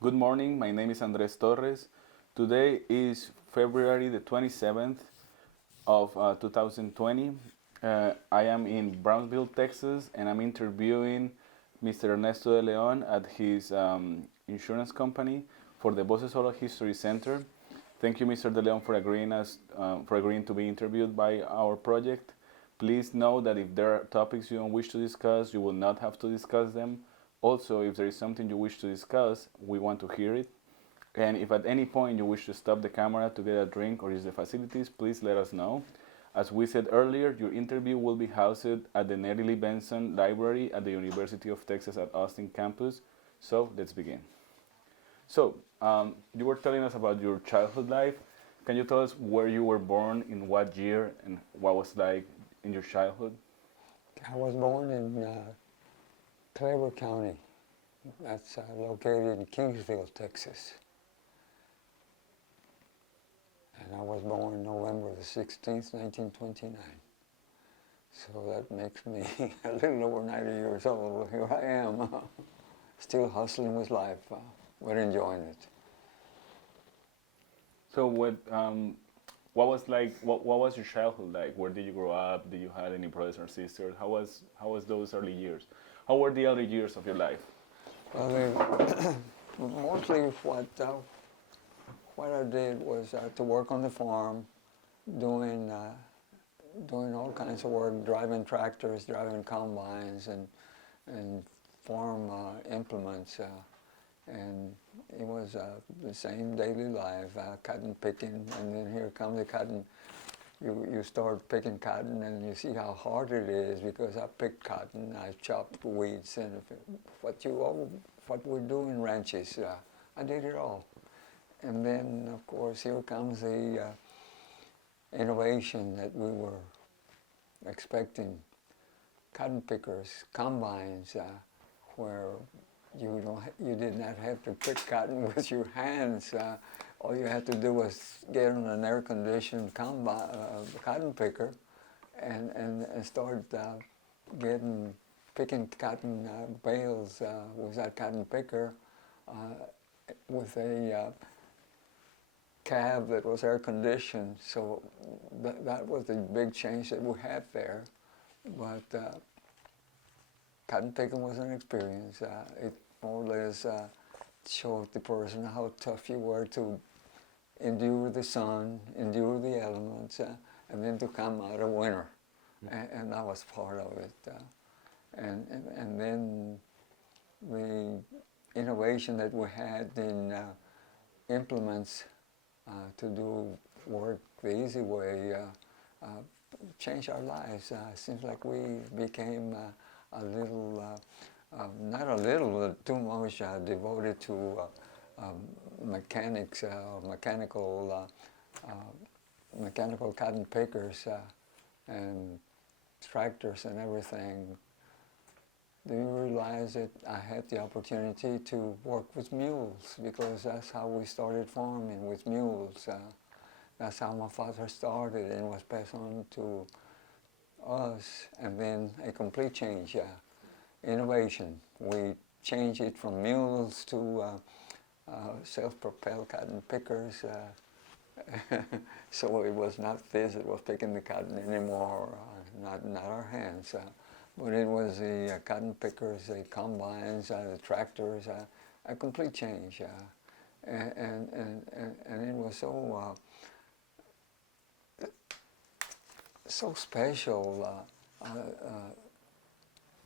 Good morning, my name is Andres Torres. Today is February the 27th of 2020. I am in Brownsville, Texas, and I'm interviewing Mr. Ernesto de León at his insurance company for the Voces Oral History Center. Thank you, Mr. De León, for agreeing to be interviewed by our project. Please know that if there are topics you don't wish to discuss, you will not have to discuss them. Also, if there is something you wish to discuss, we want to hear it. And if at any point you wish to stop the camera to get a drink or use the facilities, please let us know. As we said earlier, your interview will be housed at the Nellie Lee Benson Library at the University of Texas at Austin campus. So let's begin. So, you were telling us about your childhood life. Can you tell us where you were born, in what year, and what was like in your childhood? I was born in Clever County. That's located in Kingsville, Texas. And I was born November the 16th, 1929. So that makes me a little over 90 years old. Here I am, still hustling with life, but enjoying it. So what was like? What was your childhood like? Where did you grow up? Did you have any brothers or sisters? How was those early years? How were the early years of your life? Well, mostly what I did was to work on the farm, doing doing all kinds of work, driving tractors, driving combines, and farm implements. And it was the same daily life, cotton picking, and then here comes the cotton. You start picking cotton and you see how hard it is because I picked cotton, I chopped weeds, and what we do in ranches, I did it all. And then, of course, here comes the innovation that we were expecting. Cotton pickers, combines, where you did not have to pick cotton with your hands. All you had to do was get on an air-conditioned cotton picker and start picking cotton bales with that cotton picker with a cab that was air-conditioned. So that was the big change that we had there. But cotton picking was an experience. It more or less showed the person how tough you were to endure the sun, endure the elements, and then to come out a winner. And that was part of it. And then the innovation that we had in implements to do work the easy way changed our lives. Seems like we became a little, not a little, but too much devoted to mechanics, mechanical cotton pickers and tractors and everything. Do you realize that I had the opportunity to work with mules because that's how we started farming, with mules. That's how my father started and was passed on to us, and then a complete change, innovation. We changed it from mules to self-propelled cotton pickers. So it was not this that was picking the cotton anymore, not our hands. But it was the cotton pickers, the combines, the tractors, a complete change. And it was so special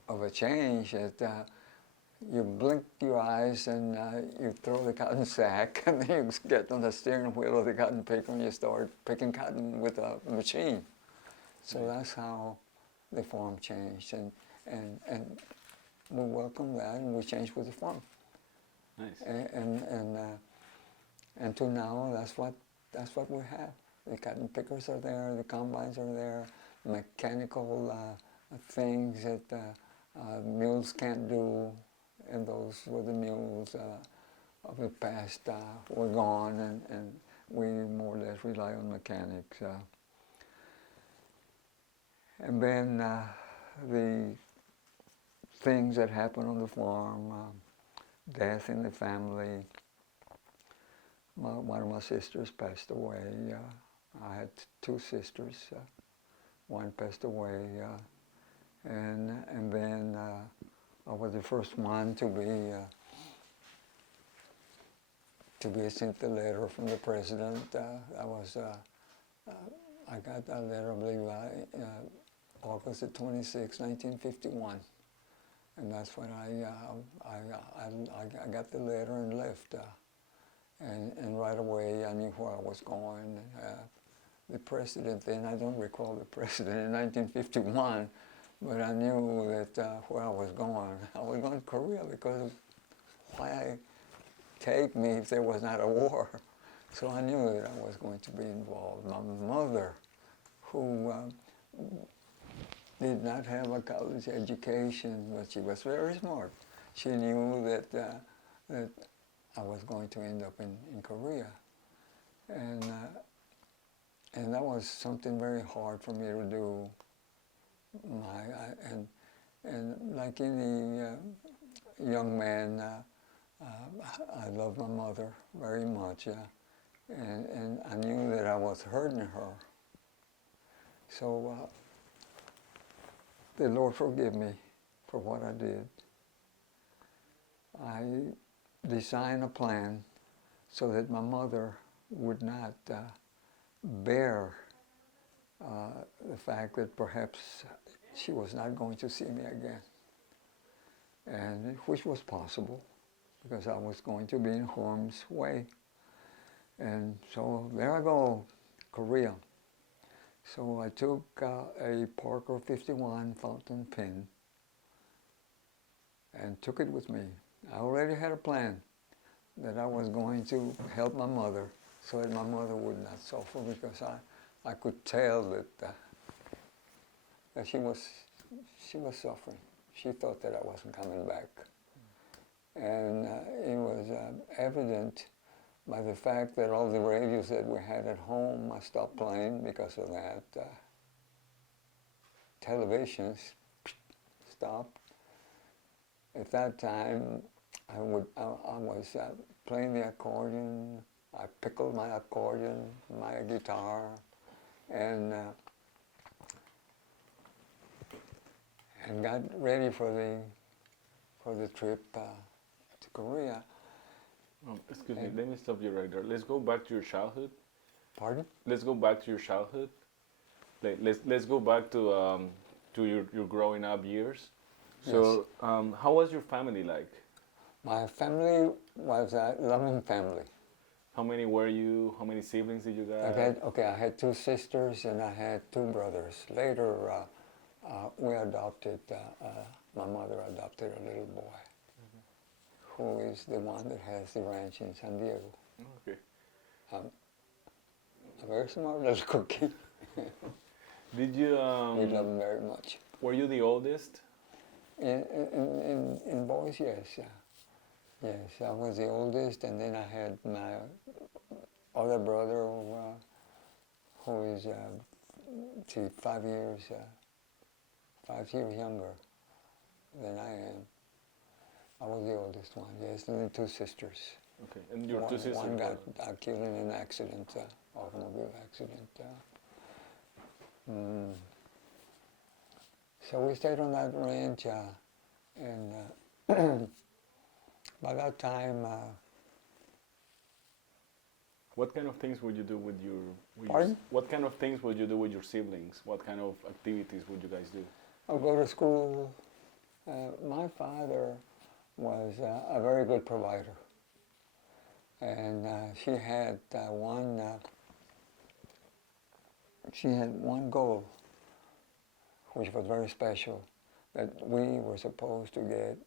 of a change that you blink your eyes and you throw the cotton sack and then you get on the steering wheel of the cotton picker and you start picking cotton with a machine. So that's how the farm changed, and we welcome that, and we changed with the farm. Nice. And to now, that's what we have. The cotton pickers are there, the combines are there, mechanical things that mules can't do, and those were the mules of the past were gone, and we more or less rely on mechanics. And then the things that happen on the farm, death in the family, one of my sisters passed away. I had two sisters. One passed away, and then I was the first one to be sent the letter from the president. I got that letter, I believe, August the 26th, 1951. And that's when I got the letter and left. And right away I knew where I was going. The president then, I don't recall the president in 1951, but I knew that where I was going. I was going to Korea because why take me if there was not a war? So I knew that I was going to be involved. My mother, who did not have a college education, but she was very smart. She knew that I was going to end up in Korea. And that was something very hard for me to do. And like any young man, I loved my mother very much, and I knew that I was hurting her. So the Lord forgive me for what I did. I designed a plan so that my mother would not bear the fact that perhaps she was not going to see me again, and which was possible because I was going to be in harm's way. And so there I go, Korea. So I took a Parker 51 fountain pen and took it with me. I already had a plan that I was going to help my mother so that my mother would not suffer, because I could tell that she was suffering. She thought that I wasn't coming back. And it was evident by the fact that all the radios that we had at home, I stopped playing because of that. Televisions stopped. At that time, I was playing the accordion. I pickled my accordion, my guitar, and got ready for the trip to Korea. Excuse me, let me stop you right there. Let's go back to your childhood. Pardon? Let's go back to your childhood. Let's go back to your growing up years. So, Yes. How was your family like? My family was a loving family. How many were you? How many siblings did you guys? I had two sisters and I had two brothers. Later, we adopted, my mother adopted a little boy, who is the one that has the ranch in San Diego. Okay. A very smart little cookie. Did you? We love him very much. Were you the oldest? In boys, yes. Yes, I was the oldest, and then I had my other brother, who is 5 years younger than I am. I was the oldest one, yes, and then two sisters. Okay, and your two sisters? One got killed in an accident, automobile accident. So we stayed on that ranch, and by that time... What kind of things would you do with your Pardon? What kind of things would you do with your siblings? What kind of activities would you guys do? I'll go to school. My father was a very good provider, and she had one goal, which was very special, that we were supposed to get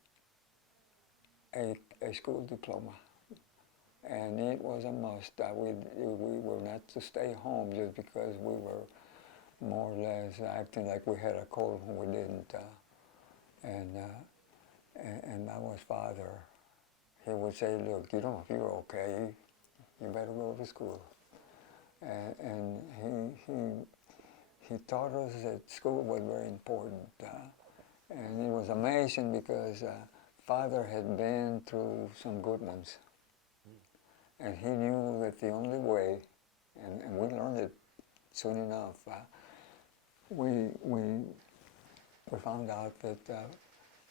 a school diploma, and it was a must. We were not to stay home just because we were more or less acting like we had a cold when we didn't. And that was Father. He would say, look, if you're okay, you better go to school. And he taught us that school was very important. And it was amazing because Father had been through some good ones. And he knew that the only way, and we learned it soon enough, we found out that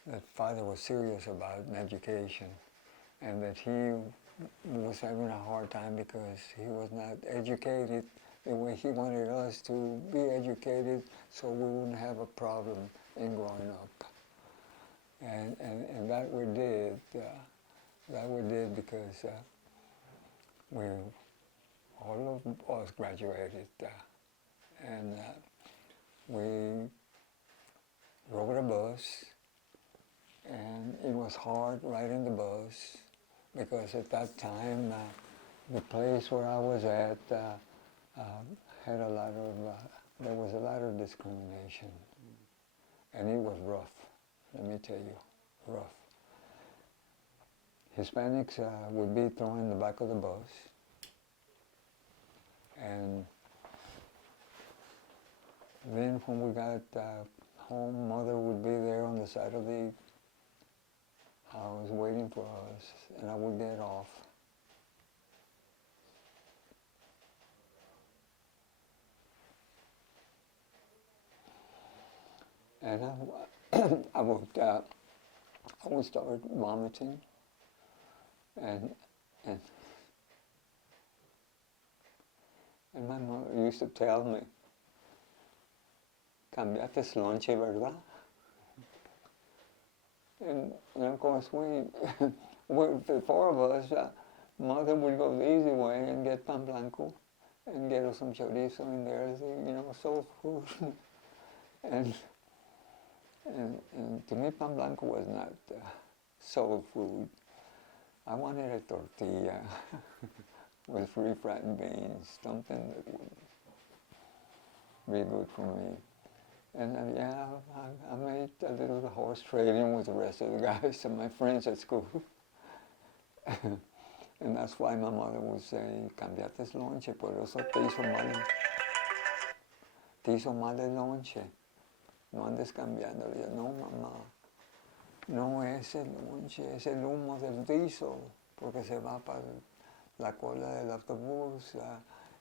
that Father was serious about education, and that he was having a hard time because he was not educated the way he wanted us to be educated, so we wouldn't have a problem in growing up. And that we did. That we did because we all of us graduated, and we rode a bus, and it was hard riding the bus because at that time the place where I was at had a lot of there was a lot of discrimination, and it was rough. Let me tell you, rough. Hispanics would be thrown in the back of the bus, and then when we got home, Mother would be there on the side of the house waiting for us, and I would get off. And I would start vomiting, and and and my mother used to tell me, "Cambiaste lonche, ¿verdad?" And of course the four of us, Mother would go the easy way and get pan blanco, and get us some chorizo in there, soul food, and to me pan blanco was not soul food. I wanted a tortilla with refried beans, something that would be good for me. And I made a little horse trading with the rest of the guys and my friends at school. And that's why my mother would say, "Cambiaste lonche, por eso te hizo mal el lonche. No andes cambiando." Y yo, "No, mamá, no es el lonche, es el humo del diesel, porque se va para la cola del autobús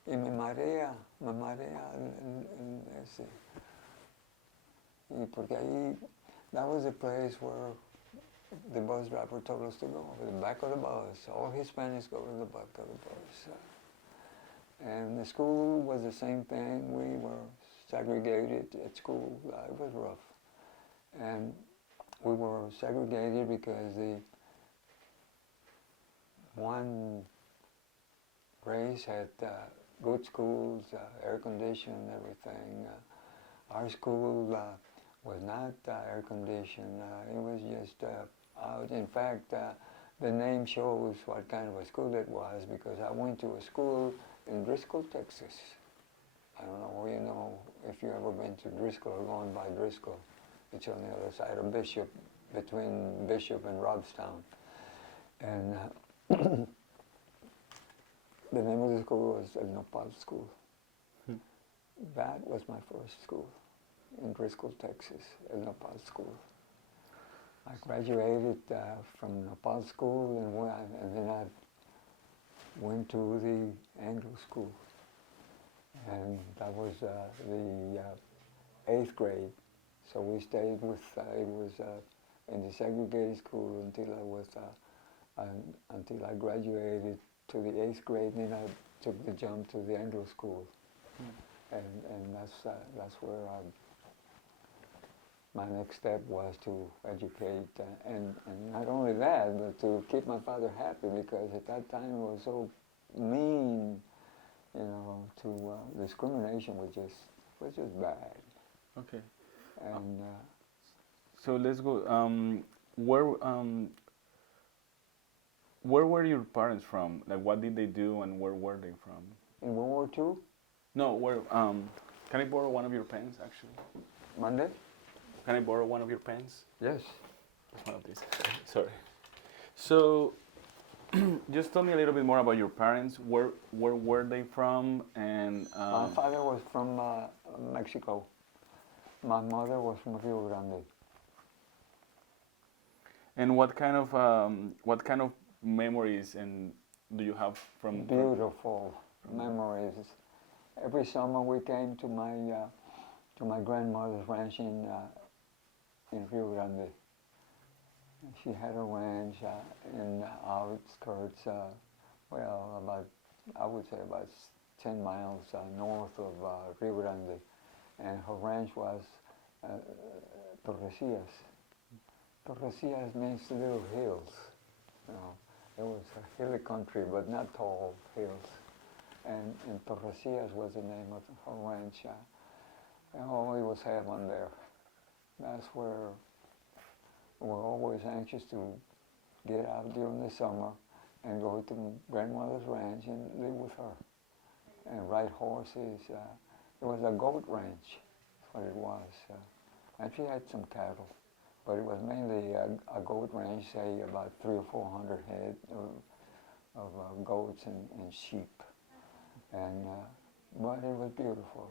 y me marea ese." Porque ahí, that was the place where the bus driver told us to go, the back of the bus. All Hispanics go to the back of the bus. And the school was the same thing. We were segregated at school. It was rough. And we were segregated because the one race had good schools, air conditioned, everything. Our school was not air conditioned. It was just out. In fact, the name shows what kind of a school it was, because I went to a school in Driscoll, Texas. I don't know if you've ever been to Driscoll or gone by Driscoll. It's on the other side of Bishop, between Bishop and Robstown. And the name of the school was El Nopal School. That was my first school in Driscoll, Texas, El Nopal School. I graduated from Nopal School, and then I went to the Anglo School, and that was the 8th grade. So we stayed with it was in the segregated school until I graduated to the 8th grade, and then I took the jump to the Anglo School, and that's where my next step was to educate, and not only that, but to keep my father happy, because at that time it was so mean, to discrimination was just bad. Okay. And so let's go. Where were your parents from? Like, what did they do, and where were they from? in World War II, No, where? Can I borrow one of your pens, actually? Monday? Can I borrow one of your pens? Yes. Just one of these. Sorry. So, just tell me a little bit more about your parents. Where were they from? And My father was from Mexico. My mother was from Rio Grande. and what kind of memories and do you have from? Beautiful memories. Every summer we came to my grandmother's ranch in Rio Grande. She had a ranch in the outskirts, about, I would say about 10 miles north of Rio Grande. And her ranch was Torrecillas. Torrecillas means little hills. You know, it was a hilly country, but not tall hills. And Torrecillas was the name of her ranch. And it was heaven there. That's where we're always anxious to get out during the summer and go to grandmother's ranch and live with her and ride horses. It was a goat ranch, that's what it was. And she had some cattle, but it was mainly a goat ranch, say about 300 or 400 head of goats and sheep. And but it was beautiful.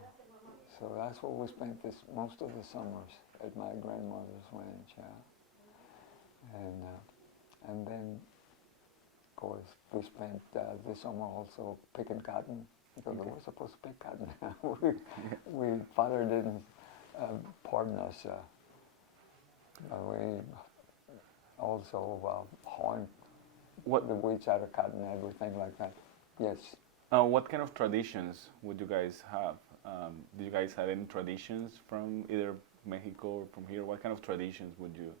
So that's where we spent most of the summers, at my grandmother's ranch. And then, of course, we spent the summer also picking cotton, because we were supposed to pick cotton. Father didn't pardon us. We also horned the weeds out of cotton and everything like that. Yes. What kind of traditions would you guys have? Did you guys have any traditions from either Mexico or from here? What kind of traditions would you?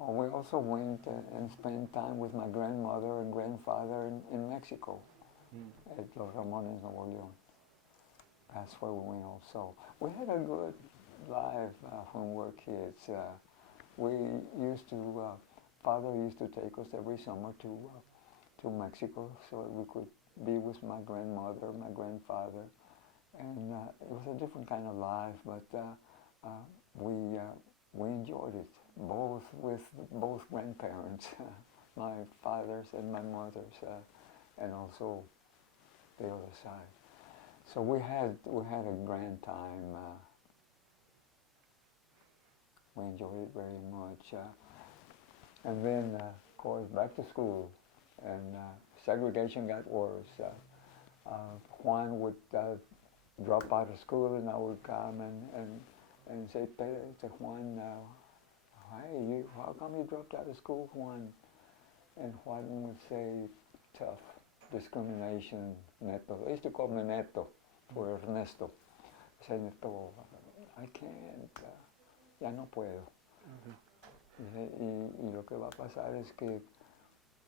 We also went and spent time with my grandmother and grandfather in Mexico, at Los Ramones, Nuevo León. That's where we went also. We had a good life when we were kids. Father used to take us every summer to Mexico so that we could be with my grandmother, my grandfather. And it was a different kind of life, but we enjoyed it, both with both grandparents, my father's and my mother's, and also the other side. So we had a grand time. We enjoyed it very much. And then, of course, back to school, and segregation got worse. Juan would drop out of school, and I would come and say, Juan, hey, how come you dropped out of school, Juan? And Juan would say, tough, discrimination, Neto. They used to call me Neto for Ernesto. Say, Neto, I can't, ya no puedo. Y lo que va a pasar es que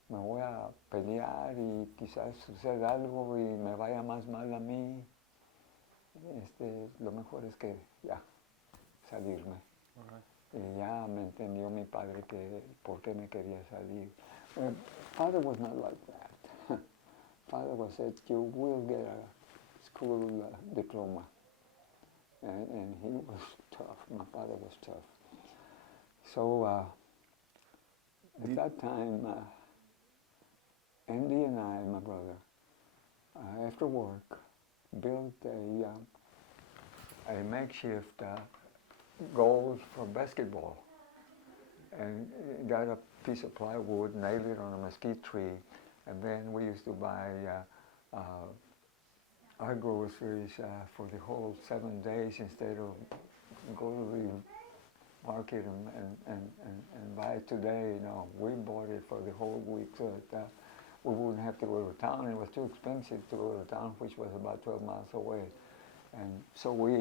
me voy a pelear y quizás suceda algo y me vaya más mal a mí. Lo mejor es que ya, salirme. Y ya me entendió mi padre que por qué me quería salir. Father was not like that. Father was said, you will get a school diploma. And he was tough. My father was tough. So at that time, Andy and I, my brother, after work, built a makeshift goal for basketball, and got a piece of plywood, nailed it on a mesquite tree, and then we used to buy our groceries for the whole 7 days instead of go to the market and buy it today. You know, we bought it for the whole week so that we wouldn't have to go to town. It was too expensive to go to town, which was about 12 miles away. And so we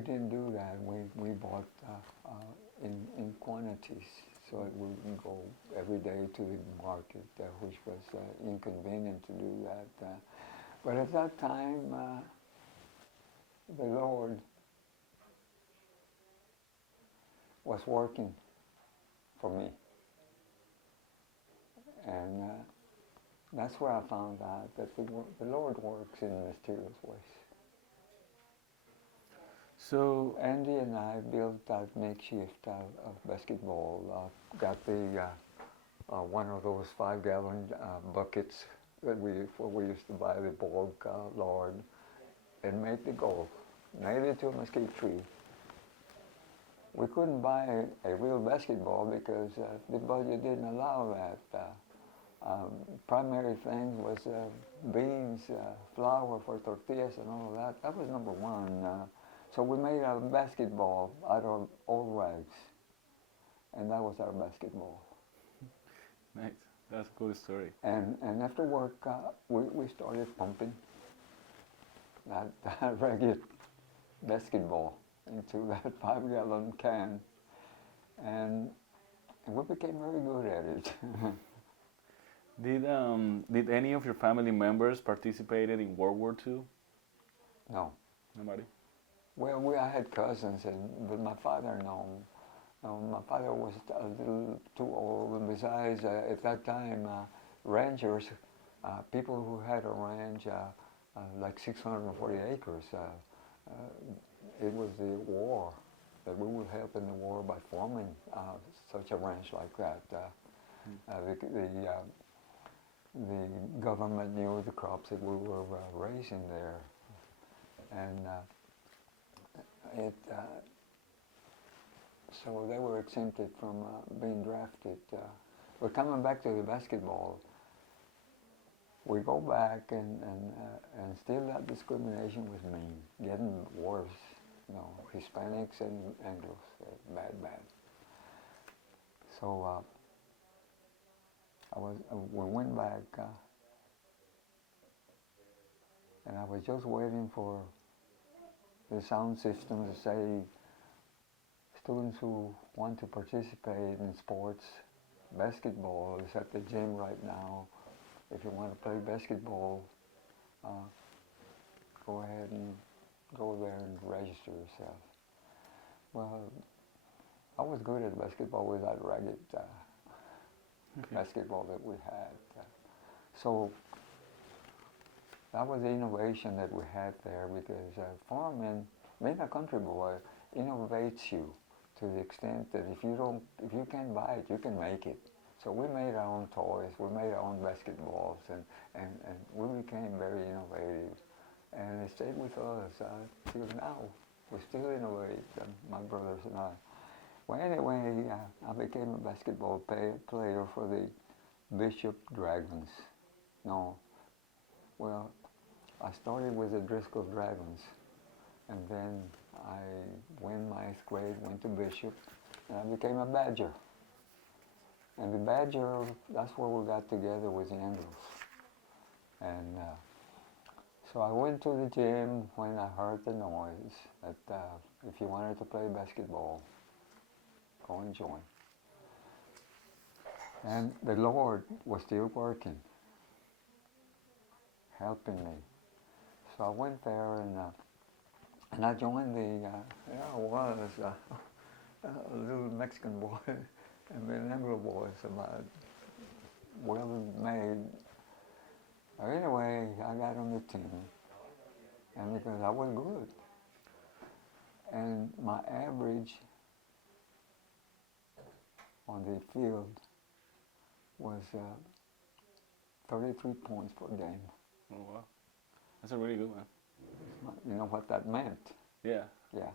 didn't do that. We bought in quantities, so that we wouldn't go every day to the market, which was inconvenient to do that. But at that time, the Lord was working for me. And that's where I found out that the Lord works in mysterious ways. So Andy and I built that makeshift of basketball. Got the one of those 5-gallon buckets that we used to buy the bulk lard, and made the goal. Nailed it to a mesquite tree. we couldn't buy a real basketball because the budget didn't allow that. Primary thing was beans, flour for tortillas and all of that. That was number one. So we made a basketball out of old rags, and that was our basketball. Nice. That's a cool story. And after work, we started pumping that ragged basketball into that 5-gallon can, and we became very good at it. Did any of your family members participated in World War II? No. Nobody? Well, I had cousins, but my father, no. My father was a little too old, and besides, at that time, ranchers, people who had a ranch, like 640 acres, it was the war, that we would help in the war by forming such a ranch like that. The government knew the crops that we were raising there, and so they were exempted from being drafted. But coming back to the basketball, we go back and still that discrimination was mean, getting worse. You know, Hispanics and Anglos, bad. So we went back, and I was just waiting for the sound system to say, students who want to participate in sports, basketball is at the gym right now. If you want to play basketball, go ahead and go there and register yourself. Well, I was good at basketball with that ragged basketball that we had. So that was the innovation that we had there, because farming, being a country boy, innovates you to the extent that if you can't buy it, you can make it. So we made our own toys, we made our own basketballs, and we became very innovative. And it stayed with us till now. We still innovate, my brothers and I. Well, anyway, I became a basketball player for the Bishop Dragons. No, well, I started with the Driscoll Dragons, and then I went my 8th grade, went to Bishop, and I became a Badger. And the Badger, that's where we got together with the Anglos. And so I went to the gym when I heard the noise that if you wanted to play basketball, go and join. And the Lord was still working, helping me. So I went there and I joined I was a little Mexican boy, and the Anglo boys, about well made. Anyway, I got on the team, and because I was good, and my average on the field was 33 points per game. Oh wow, that's a really good one. You know what that meant? Yeah. Yeah.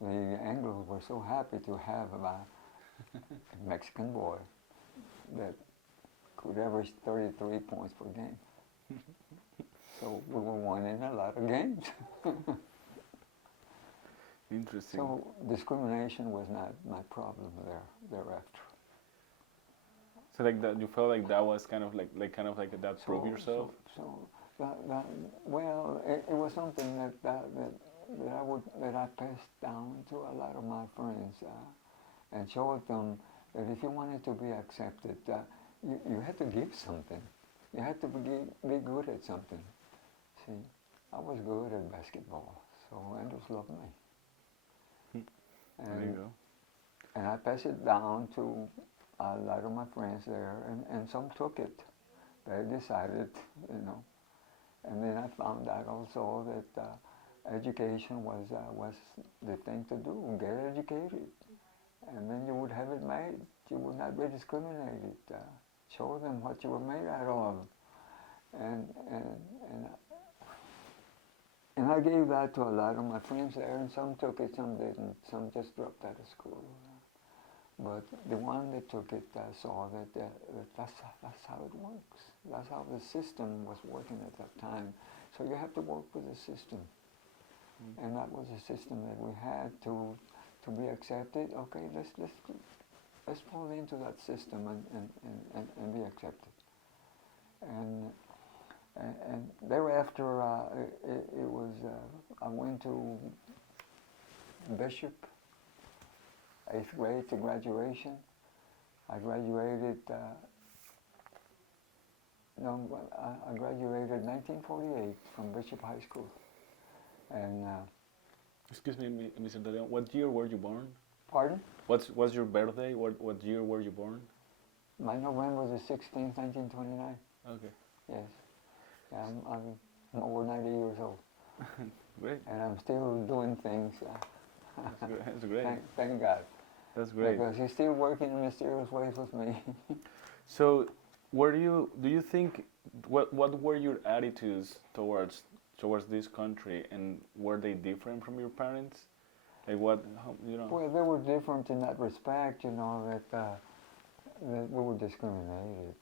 The Anglos were so happy to have a Mexican boy that could average 33 points per game. So we were winning a lot of games. Interesting. So discrimination was not my problem thereafter. So like that, you felt like that was kind of like that prove yourself. Well, it was something that I passed down to a lot of my friends, and showed them that if you wanted to be accepted, you had to give something. You had to be good at something. See, I was good at basketball, so Andrews loved me. There you go. And I passed it down to a lot of my friends there, and some took it. They decided, And then I found out also that education was the thing to do. Get educated, and then you would have it made. You would not be discriminated. Show them what you were made out of, and And I gave that to a lot of my friends there, and some took it, some didn't. Some just dropped out of school. But the one that took it saw that that's how it works. That's how the system was working at that time. So you have to work with the system. And that was a system that we had to be accepted. Okay, let's fall into that system and be accepted. And thereafter, it was I went to Bishop, 8th grade to graduation. I graduated. I graduated 1948 from Bishop High School. And Excuse me, Mr. De Leon, what year were you born? pardon? What's your birthday? What year were you born? My November the 16th, 1929. Okay. Yes. Yeah, I'm over 90 years old. Great. And I'm still doing things. That's great. Thank God. That's great. Because He's still working in mysterious ways with me. So, do you think, what were your attitudes towards this country, and were they different from your parents? Like Well, they were different in that respect, that we were discriminated.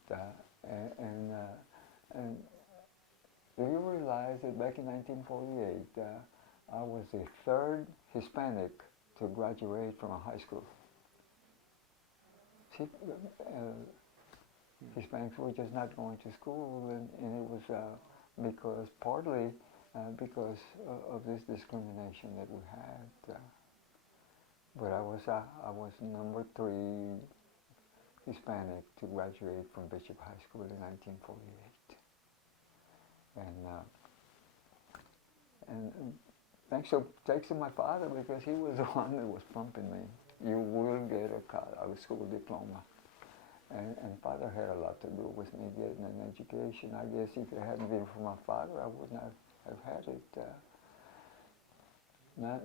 And do you realize that back in 1948, I was the third Hispanic to graduate from a high school? See, Hispanics were just not going to school, and it was partly because of this discrimination that we had. But I was number 3 Hispanic to graduate from Bishop High School in 1948. And thanks to my father, because he was the one that was pumping me. You will get a school diploma. And Father had a lot to do with me getting an education. I guess if it hadn't been for my father, I would not have had it. Not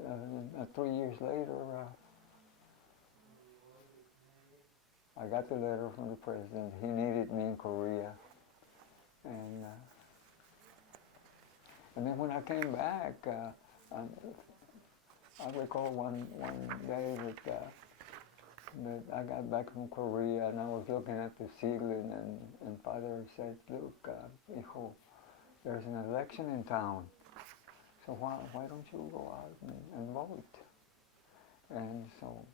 3 years later, I got the letter from the president. He needed me in Korea, and then when I came back, I recall one day that I got back from Korea, and I was looking at the ceiling, and Father said, "Look, hijo, there's an election in town, so why don't you go out and vote?" And so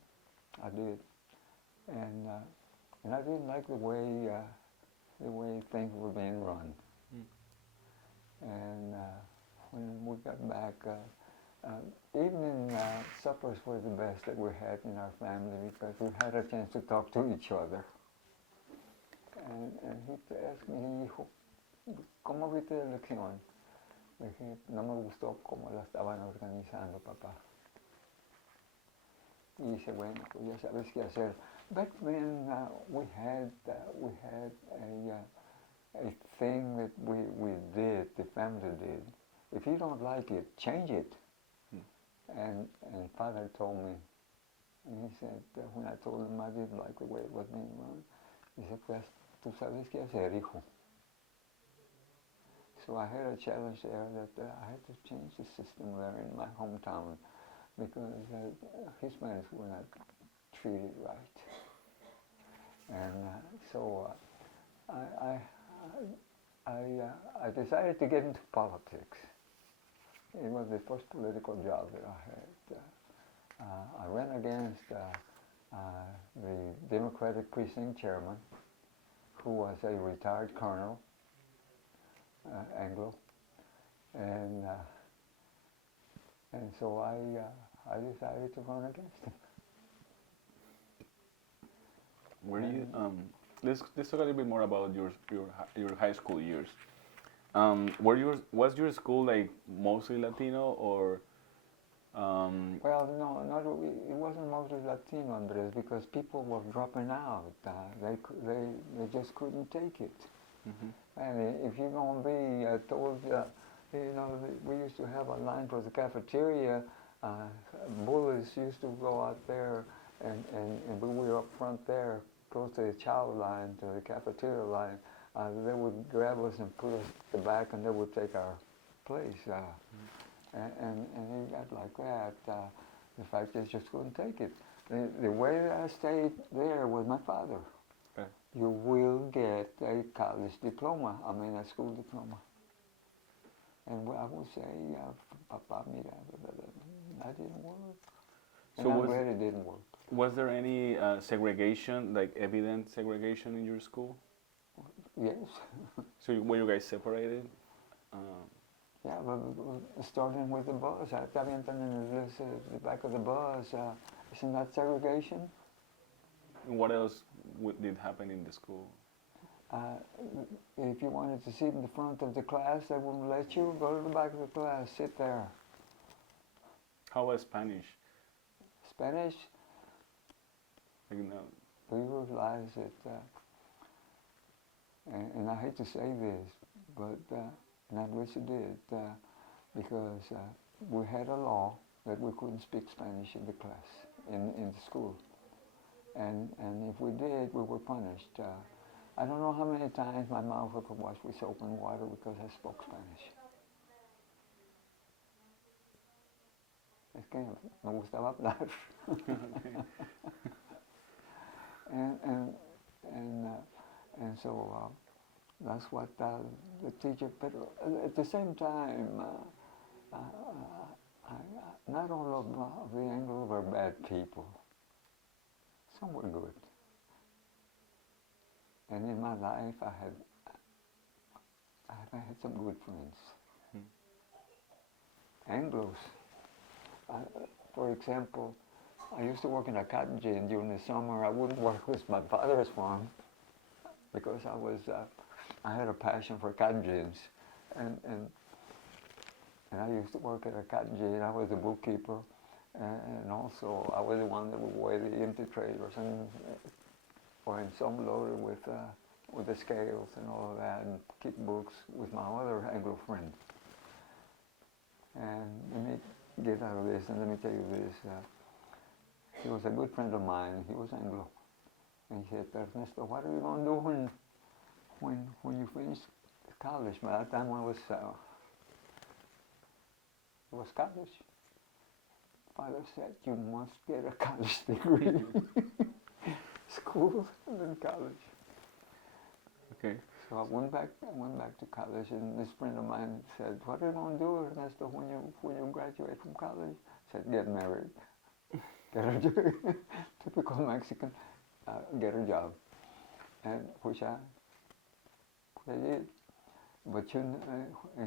I did, and I didn't like the way things were being run. And when we got back, evening suppers were the best that we had in our family, because we had a chance to talk to each other. And he asked me, "Hijo, ¿cómo viste la elección?" Le dije, "No me gustó cómo la estaban organizando, papá." Y dice, "Bueno, pues ya sabes qué hacer." Back then, we had a thing that we did, the family did. If you don't like it, change it. And Father told me, and he said, when I told him I didn't like the way it was being run, he said, "Pues, tú sabes qué hacer, hijo." So I had a challenge there that I had to change the system there in my hometown, because Hispanics were not treated right. And so I decided to get into politics. It was the first political job that I had. I ran against the Democratic precinct chairman, who was a retired colonel, Anglo, and so I decided to run against him. Were you let's talk a little bit more about your high school years. Was your school like mostly Latino, or? Well, no, it wasn't mostly Latino, Andres, because people were dropping out. They just couldn't take it. And if you're going to be told, we used to have a line towards the cafeteria. Bullies used to go out there, and we were up front there, close to the chow line, to the cafeteria line. They would grab us and put us at the back, and they would take our place. and he got like that. The fact they just couldn't take it. The way that I stayed there was my father. Okay. You will get a college diploma, a school diploma. And I will say, Papa, mira, that didn't work. And So I'm glad it didn't work. was there any segregation, like evident segregation in your school? Yes. So were you guys separated? Yeah, but starting with the bus, te avientan en the back of the bus. Isn't that segregation? What else did happen in the school? If you wanted to sit in the front of the class, they wouldn't let you. Go to the back of the class, sit there. How was Spanish? Spanish, Like, no. we realized that, and I hate to say this, but and I wish it did, because we had a law that we couldn't speak Spanish in the class, in the school. And if we did, we were punished. I don't know how many times my mouth was washed with soap and water because I spoke Spanish. Es que me gustaba hablar. and so that's what the teacher. But at the same time, not all of the Anglos were bad people. Some were good. And in my life, I had some good friends. Anglos. For example, I used to work in a cotton gin during the summer. I wouldn't work with my father's farm because I had a passion for cotton gins, and I used to work at a cotton gin. I was the bookkeeper, and also I was the one that would weigh the empty trailers and some loaded with the scales and all of that, and keep books with my other Anglo friend. And let me get out of this, and let me tell you this. He was a good friend of mine. He was Anglo. And he said, Ernesto, what are you going to do when you finish college? By that time it was college. Father said, you must get a college degree. School and then college. Okay. So I went back to college, and this friend of mine said, what are you going to do, Ernesto, when you graduate from college? I said, get married. Get a job. Typical Mexican, get a job. And which I did. But he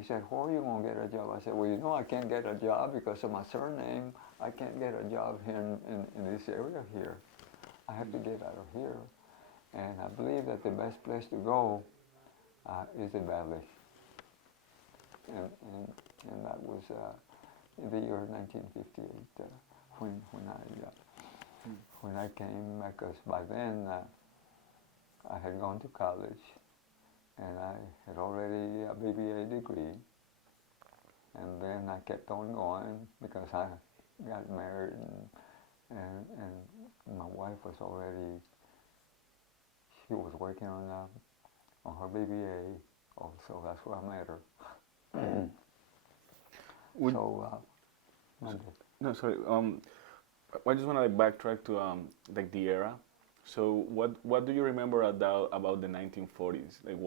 said, where are you going to get a job? I said, well, I can't get a job because of my surname. I can't get a job here in this area here. I have to get out of here. And I believe that the best place to go is the valley. And that was in the year 1958 when I came, because by then I had gone to college and I had already a BBA degree, and then I kept on going because I got married and my wife was already, she was working on her BBA also. That's where I met her. No, sorry. I just want to backtrack to like the era. So what do you remember about the 1940s? Like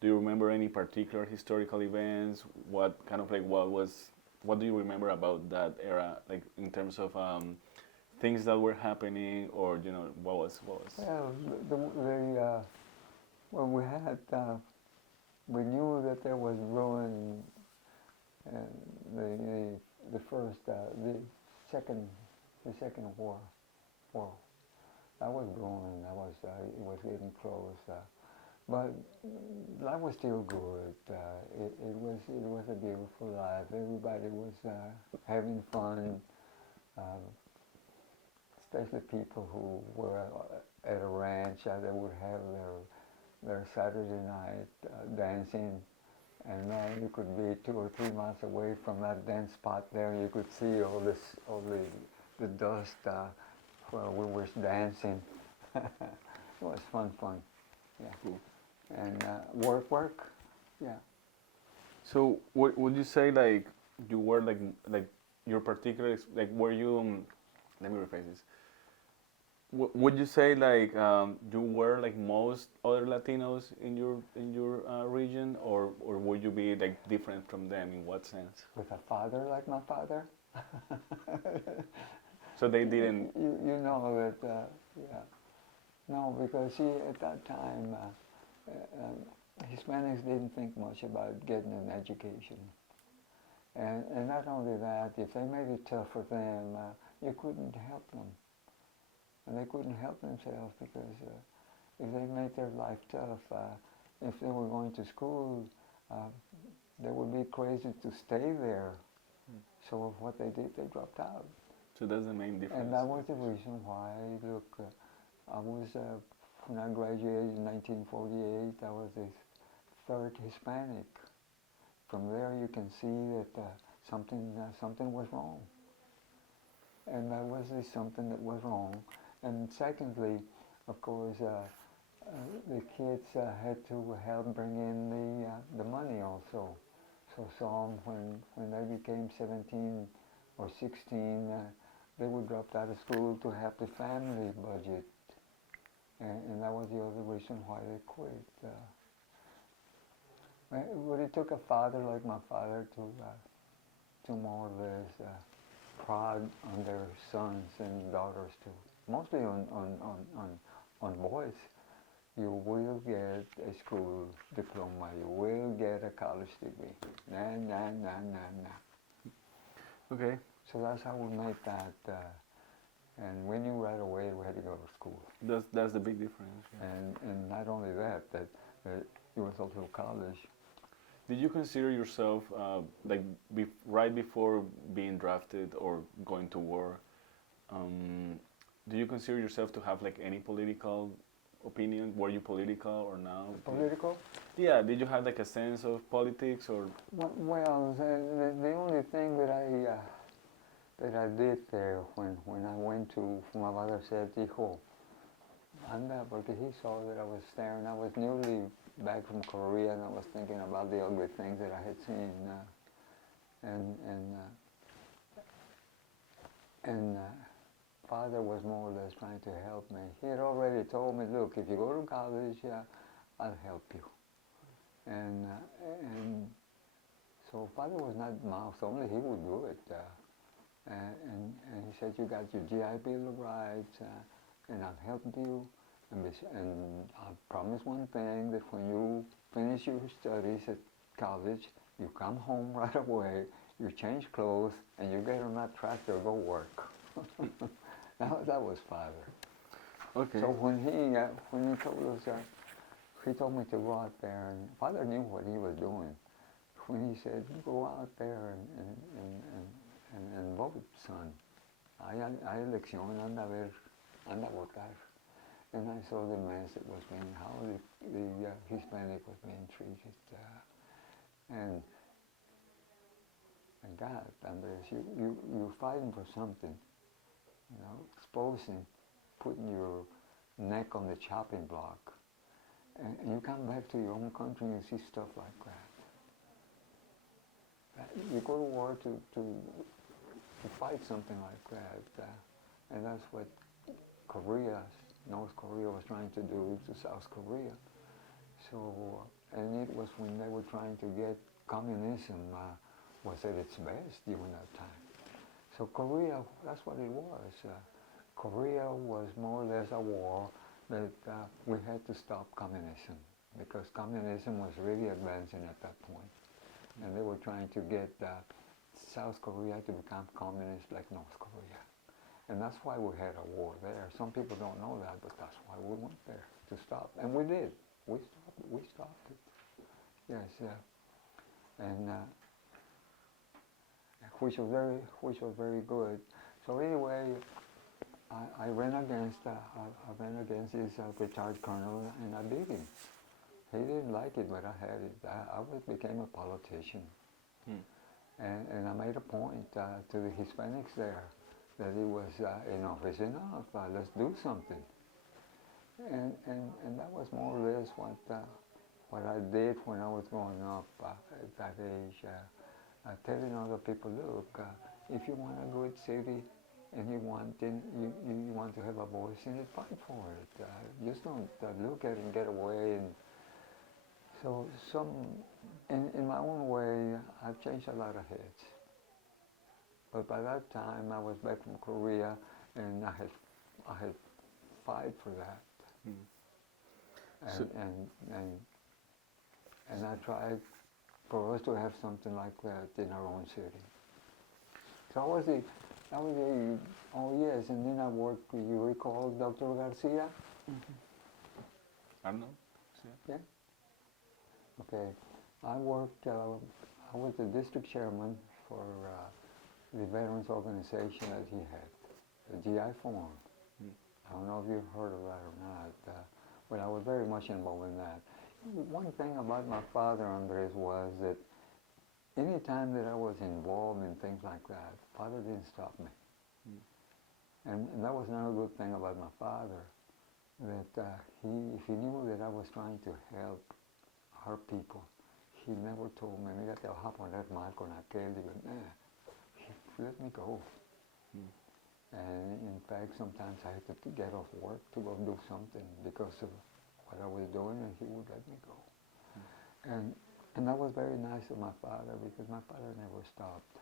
do you remember any particular historical events? What do you remember about that era? Like in terms of things that were happening, or what was? Well, we knew that there was ruin. The second war. That was growing. It was getting close. But life was still good. It was a beautiful life. Everybody was having fun, especially people who were at a ranch. They would have their Saturday night dancing. And you could be 2 or 3 miles away from that dance spot there. You could see all the dust where we were dancing. It was fun. Yeah. Cool. And work. Yeah. So would you say, like, you were like your particular like were you let me rephrase this. Would you say like you were like most other Latinos in your region, or would you be like different from them in what sense? With a father like my father? So they didn't. You know that, yeah. No, because see, at that time, Hispanics didn't think much about getting an education. And not only that, if they made it tough for them, you couldn't help them. And they couldn't help themselves because if they made their life tough, if they were going to school, they would be crazy to stay there. So what they did, they dropped out. So that's the main difference. And that was the reason why, look, I was, when I graduated in 1948, I was the third Hispanic. From there you can see that something was wrong. And that was something that was wrong. And secondly, of course, the kids had to help bring in the money also. So some, when they became 17 or 16, they were dropped out of school to help the family budget. And that was the other reason why they quit. But it took a father like my father to more or less prod on their sons and daughters too. Mostly on boys. You will get a school diploma. You will get a college degree. Nah. Okay. So that's how we made that. And we knew right away we had to go to school. That's the big difference. Yeah. And not only that it was also college. Did you consider yourself like right before being drafted or going to war? Do you consider yourself to have like any political opinion? Were you political or now? Political? Yeah. Did you have like a sense of politics or? Well, the only thing that I did there when I went to, my father said, "Hijo, anda," porque he saw that I was staring. I was newly back from Korea and I was thinking about the ugly things that I had seen. And father was more or less trying to help me. He had already told me, look, if you go to college, I'll help you. And so father was not mouth only, he would do it. And he said, you got your GI Bill of Rights, and I'll help you. And I promise one thing, that when you finish your studies at college, you come home right away, you change clothes, and you get on that tractor, go work. that was father. Okay. So when he told us, he told me to go out there, and father knew what he was doing. When he said, go out there and vote, son. Hay elección, anda a votar. And I saw the mess that was being, how the Hispanic was being treated. And God, Andres, you're fighting for something, exposing, putting your neck on the chopping block. And you come back to your own country and see stuff like that. You go to war to fight something like that. And that's what North Korea was trying to do to South Korea. So, and it was when they were trying to get communism was at its best during that time. So Korea, that's what it was. Korea was more or less a war that we had to stop communism because communism was really advancing at that point. And they were trying to get South Korea to become communist like North Korea. And that's why we had a war there. Some people don't know that, but that's why we went there, to stop. And we did. We stopped it. Yes, and which was very good. So anyway, I ran against this retired colonel, and I beat him. He didn't like it, but I had it. I became a politician. And I made a point to the Hispanics there that it was enough is enough. Let's do something. And that was more or less what I did when I was growing up at that age. telling other people, look, if you want a good city and you want you want to have a voice in it, fight for it. Just don't look at it and get away. And so in my own way, I've changed a lot of heads. But by that time, I was back from Korea, and I had fight for that. Mm. And, So, and I tried for us to have something like that in our own city. So that was the, oh yes, and then I worked, you recall Dr. Garcia? I don't know. Yeah? Okay. I worked, I was the district chairman for the veterans organization that he had, the GI Forum. Mm. I don't know if you've heard of that or not, but I was very much involved in that. One thing about my father, Andres, was that any time that I was involved in things like that, Father didn't stop me. Mm. And that was another good thing about my father, that if he knew that I was trying to help our people, he never told me, mira, te vas a poner mal con aquel. Digo, nah, he let me go. Mm. And in fact, sometimes I had to get off work to go do something because of what I was doing, and he would let me go. Mm. And that was very nice of my father, because my father never stopped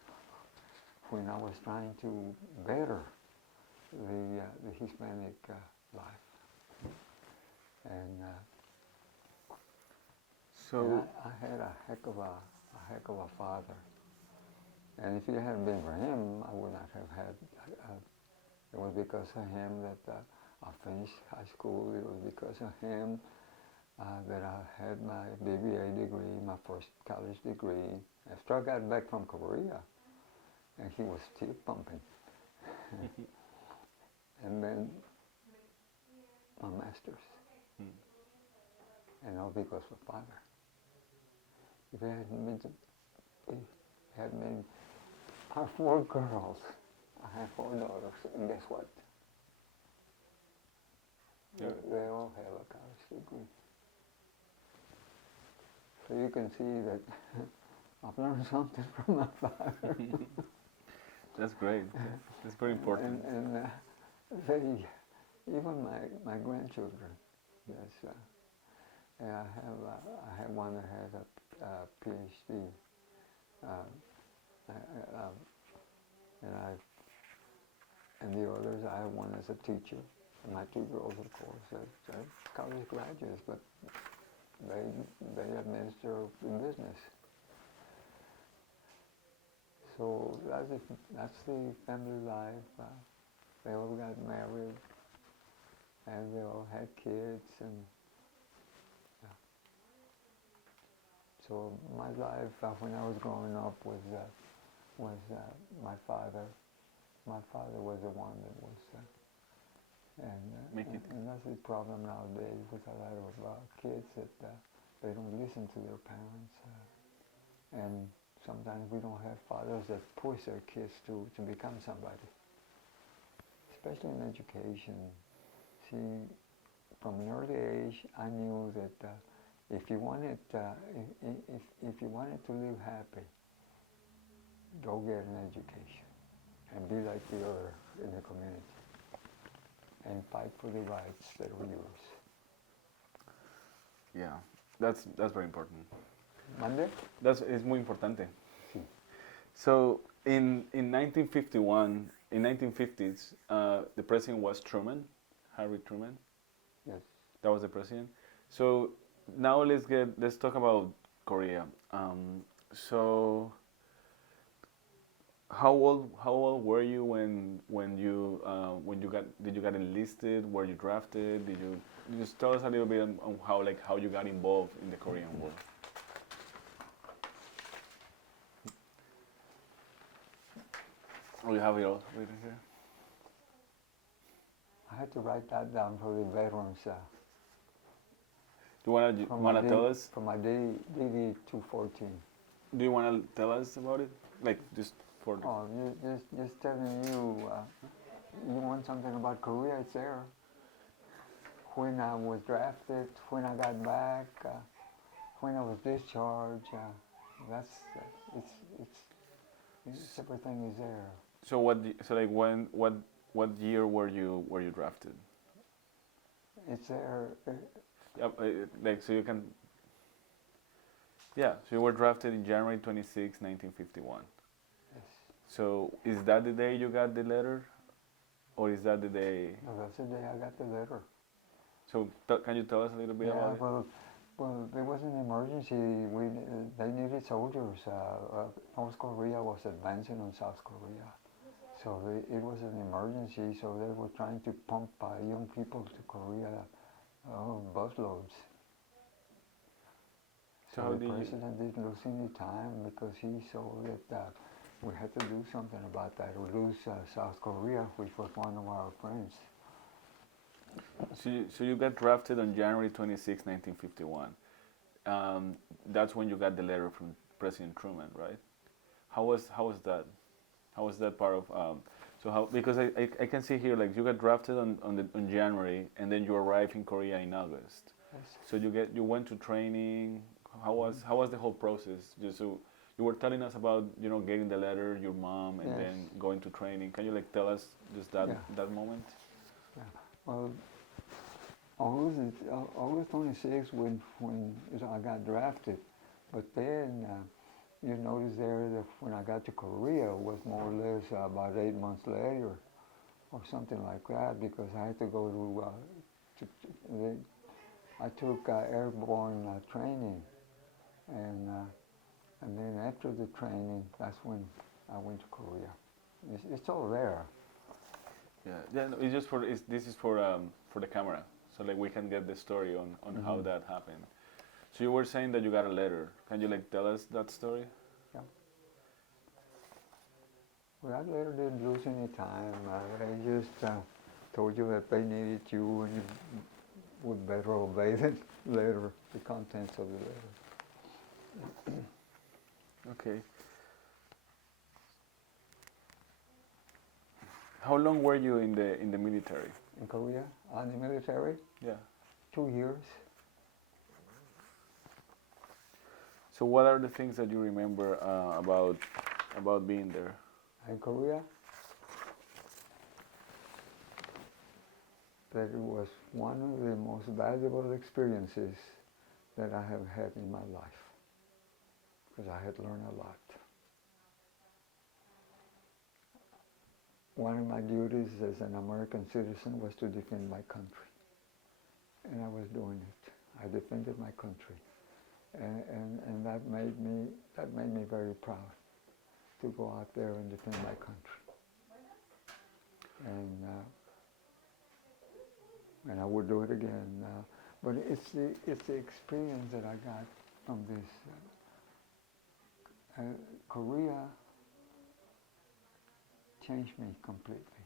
when I was trying to better the Hispanic life. And, so I had a heck of a father. And if it hadn't been for him, I would not have had. It was because of him that I finished high school. It was because of him that I had my BBA degree, my first college degree. After I got back from Korea, and he was still pumping. And then my master's. Mm. And all because of father. If it hadn't been, our 4 girls, I have 4 daughters, and guess what? Yeah. They all have a college degree. So you can see that I've learned something from my father. That's great. That's very important. And they, even my grandchildren, yes, yeah, I have one that has a PhD, and the others, I have one as a teacher. And my 2 girls, of course, are college graduates, but they administer in business. So that's the family life. They all got married, and they all had kids, and yeah. So my life when I was growing up was my father. My father was the one that was, and that's the problem nowadays with a lot of kids, that they don't listen to their parents, and sometimes we don't have fathers that push their kids to become somebody, especially in education. See, from an early age, I knew that if you wanted if you wanted to live happy, go get an education and be like the other in the community and fight for the rights that are yours. Yeah, that's very important. ¿Mande? Es muy importante. Sí. So in 1951, in 1950s, the president was Truman, Harry Truman. Yes. That was the president. So now let's talk about Korea. So how old were you when you got enlisted? Were you drafted? Did you just tell us a little bit on how you got involved in the Korean War? Oh, you have it all written here. I had to write that down for the veterans. You wanna tell us? For my DD 214. Do you wanna tell us about it? Like just for. Oh, just telling you. You want something about Korea? It's there. When I was drafted, when I got back, when I was discharged. It's Everything is there. So so like what year were you drafted? It's there. Yeah, like so you can. Yeah, so you were drafted in January 26, 1951. Yes. So is that the day you got the letter, or is that the day? No, that's the day I got the letter. So can you tell us a little bit about it? Well, there was an emergency. They needed soldiers. North Korea was advancing on South Korea, so it was an emergency. So they were trying to pump young people to Korea, busloads. So So how the did you? president didn't lose any time because he saw that we had to do something about that. We lose South Korea, which was one of our friends. So you got drafted on January 26, 1951. That's when you got the letter from President Truman, right? How was that? How was that part of? So how, because I can see here like you got drafted on January and then you arrived in Korea in August. Yes. So you went to training. How was the whole process? Just so you were telling us about getting the letter, your mom, and Yes. then going to training. Can you like tell us just that Yeah. that moment? Yeah. Well, August 26 when I got drafted, but then you notice there that when I got to Korea was more or less about 8 months later, or something like that, because I had to go I took airborne training, and then after the training, that's when I went to Korea. It's all there. Yeah. No, it's just this is for the camera, so like we can get the story on how that happened. So you were saying that you got a letter. Can you like tell us that story? Yeah. Well, that letter didn't lose any time. They just told you that they needed you and you would better obey the letter, the contents of the letter. Okay. How long were you in the military? In Korea, in the military, Yeah. 2 years. So what are the things that you remember about being there? In Korea, that it was one of the most valuable experiences that I have had in my life, because I had learned a lot. One of my duties as an American citizen was to defend my country, and I was doing it. I defended my country, and that made me very proud to go out there and defend my country. And I would do it again. But it's the experience that I got from this. Korea changed me completely,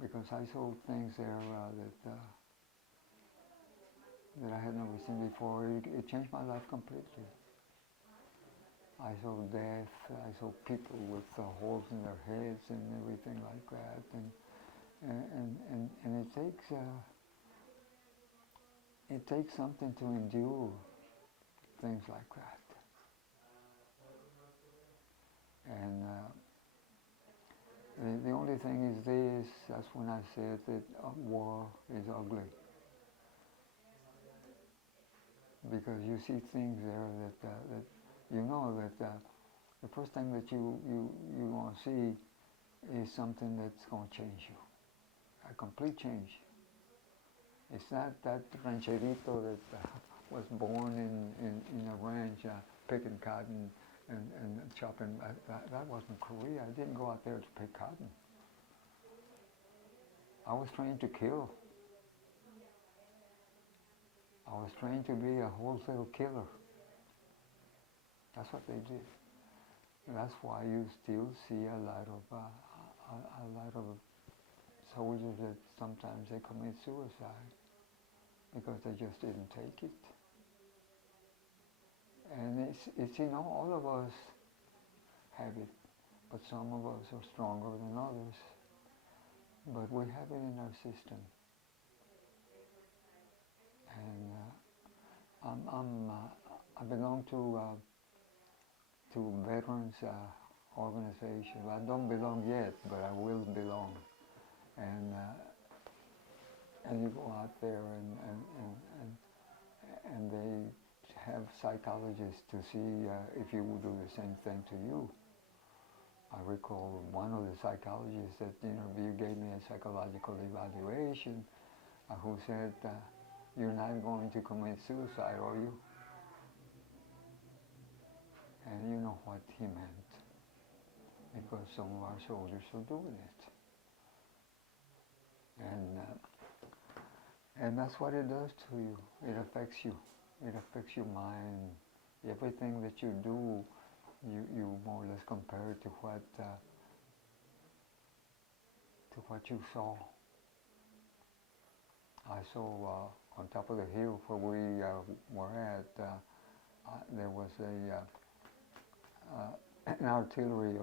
because I saw things there that I had never seen before. It changed my life completely. I saw death. I saw people with holes in their heads and everything like that, and it takes something to endure things like that. And the only thing is this, that's when I said that war is ugly. Because you see things there that you know that the first thing that you want to see is something that's going to change you, a complete change. It's not that rancherito that was born in a ranch picking cotton and chopping. That wasn't Korea. I didn't go out there to pick cotton. I was trained to kill. I was trained to be a wholesale killer. That's what they did. And that's why you still see a lot of soldiers that sometimes they commit suicide because they just didn't take it. And all of us have it, but some of us are stronger than others. But we have it in our system. And I belong to to veterans organization. I don't belong yet, but I will belong. And you go out there and they have psychologists to see if you would do the same thing to you. I recall one of the psychologists that interviewed gave me a psychological evaluation who said, "You're not going to commit suicide, are you?" And you know what he meant, because some of our soldiers are doing it. And that's what it does to you. It affects you. It affects your mind. Everything that you do, you more or less compare it to what you saw. I saw on top of the hill where we were at, there was an artillery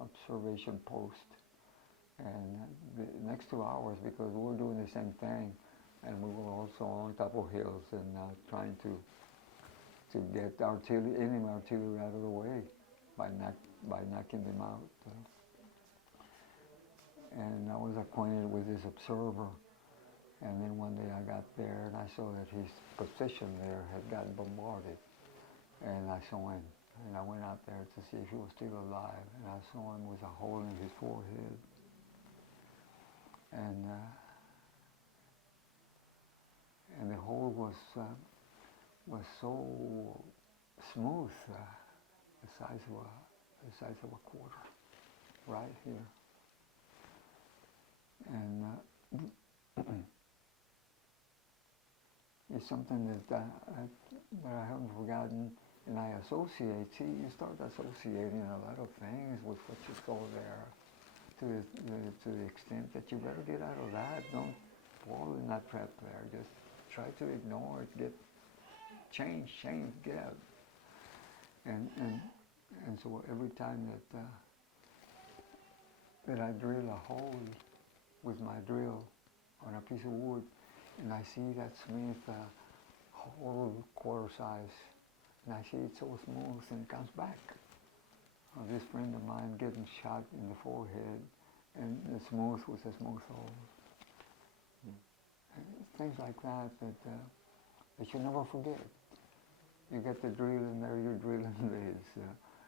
observation post. And the next 2 hours, because we were doing the same thing, and we were also on top of hills and trying to get enemy artillery out of the way by knocking them out. And I was acquainted with this observer. And then one day I got there and I saw that his position there had gotten bombarded. And I saw him. And I went out there to see if he was still alive. And I saw him with a hole in his forehead. And the hole was so smooth, the size of a quarter, right here. And it's something that I haven't forgotten, and I associate. See, you start associating a lot of things with what you saw there, to the extent that you better get out of that. Don't fall in that trap there. Just try to ignore it. Change, get out. And so every time that I drill a hole with my drill on a piece of wood, and I see that smith hole quarter size, and I see it so smooth, and it comes back. This friend of mine getting shot in the forehead, and the smooth was a smooth hole. Things like that you never forget. You get the drill in there, you're drilling this,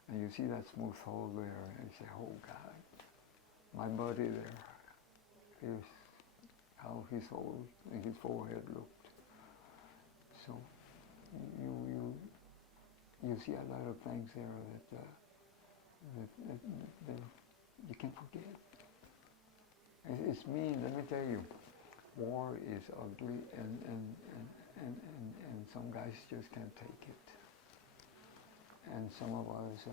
and you see that smooth hole there, and you say, "Oh God, my buddy there, here's how his hole in his forehead looked." So you see a lot of things there that you can't forget. It's mean, let me tell you. War is ugly, and some guys just can't take it. And some of us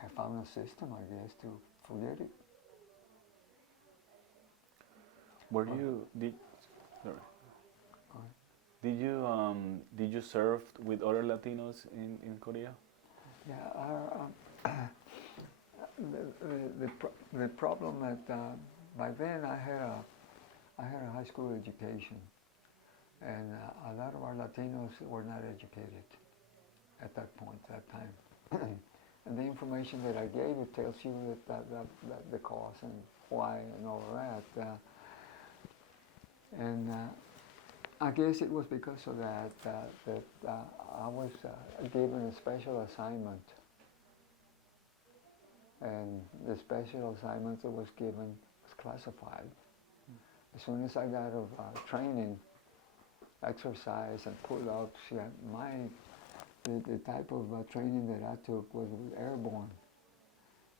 have found a system, I guess, to forget it. Were you did you serve with other Latinos in Korea? Yeah, the problem that by then I had a high school education, and a lot of our Latinos were not educated at that point, that time. And the information that I gave, it tells you that the cause and why and all that. And I guess it was because of that I was given a special assignment. And the special assignment that was given was classified. As soon as I got out of training, exercise and pull-ups, the type of training that I took was airborne.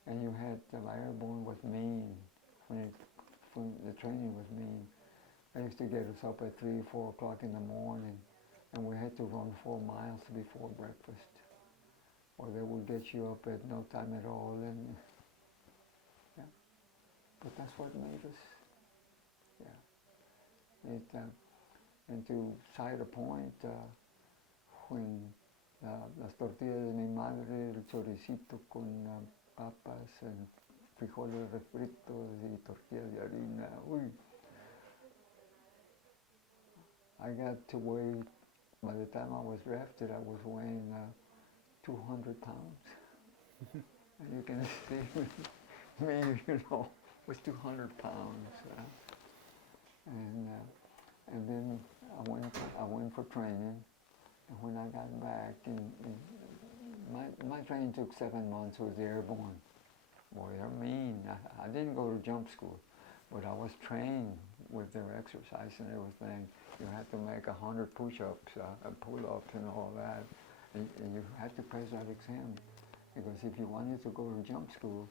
And you had, airborne was mean. When the training was mean. They used to get us up at 3, 4 o'clock in the morning, and we had to run 4 miles before breakfast. Or they would get you up at no time at all, and yeah. But that's what made us, yeah. And to cite a point, when las tortillas de mi madre, el choricito con papas and frijoles refritos y tortillas de harina, uy. I got to weigh by the time I was drafted, I was weighing 200 pounds. And you can see me, was 200 pounds. And then I went for training. And when I got back, my training took 7 months. It was airborne. Boy, they're mean. I didn't go to jump school, but I was trained with their exercise and everything. You had to make 100 push-ups and pull-ups and all that. And you had to pass that exam. Because if you wanted to go to jump school,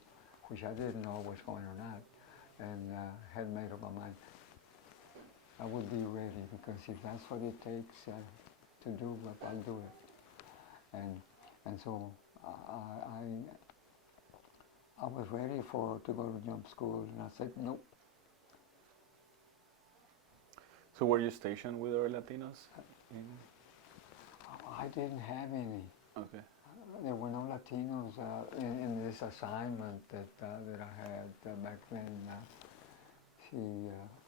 which I didn't know was going or not, and had made up my mind, I would be ready, because if that's what it takes to do it, I'll do it. And so I was ready to go to jump school, and I said, nope. So were you stationed with other Latinos? I didn't have any. Okay. There were no Latinos in this assignment that I had back then.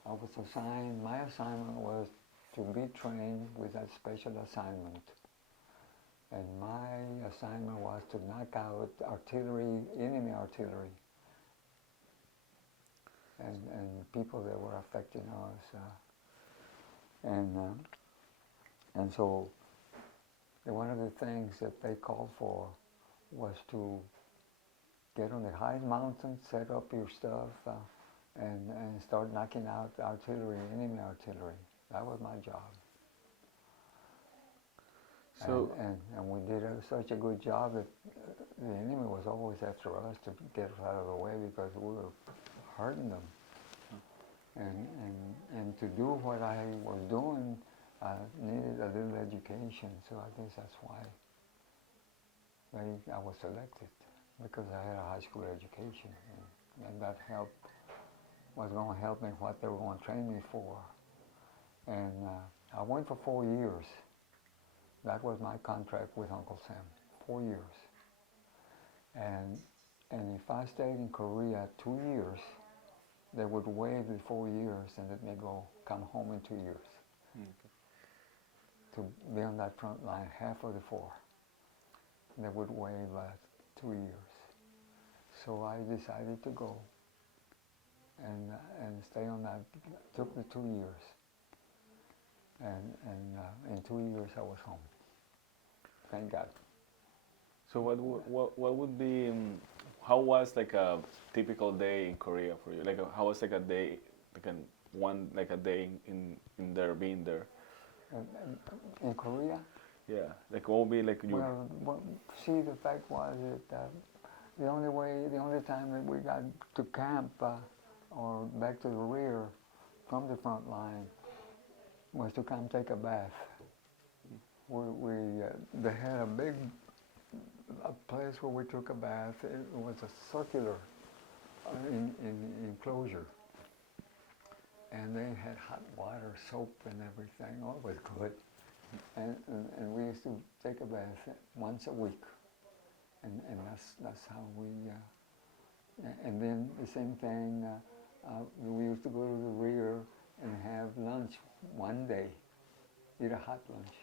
I was assigned, my assignment was to be trained with that special assignment. And my assignment was to knock out artillery, enemy artillery, and people that were affecting us. And so one of the things that they called for was to get on the highest mountain, set up your stuff, and start knocking out artillery, enemy artillery. That was my job. So and we did such a good job that the enemy was always after us to get us out of the way, because we were hurting them. And to do what I was doing, I needed a little education, so I guess that's why I was selected, because I had a high school education, and that was going to help me what they were going to train me for. And I went for 4 years. That was my contract with Uncle Sam, 4 years. And if I stayed in Korea 2 years, they would waive the 4 years and let me come home in 2 years. Okay. To be on that front line, half of the 4. They would waive 2 years. So I decided to go and stay on that. Took the 2 years. And in 2 years I was home. Thank God. So what would be, how was like a typical day in Korea for you? Like how was like a day, like a day in there, being there? In Korea? Yeah, like what would be like you? Well, see, the fact was that the only time that we got to camp or back to the rear from the front line was to come take a bath. They had a place where we took a bath. It was a circular enclosure, and they had hot water, soap, and everything. Oh, it was good. And we used to take a bath once a week, and that's how we. And then the same thing. We used to go to the rear and have lunch one day, eat a hot lunch.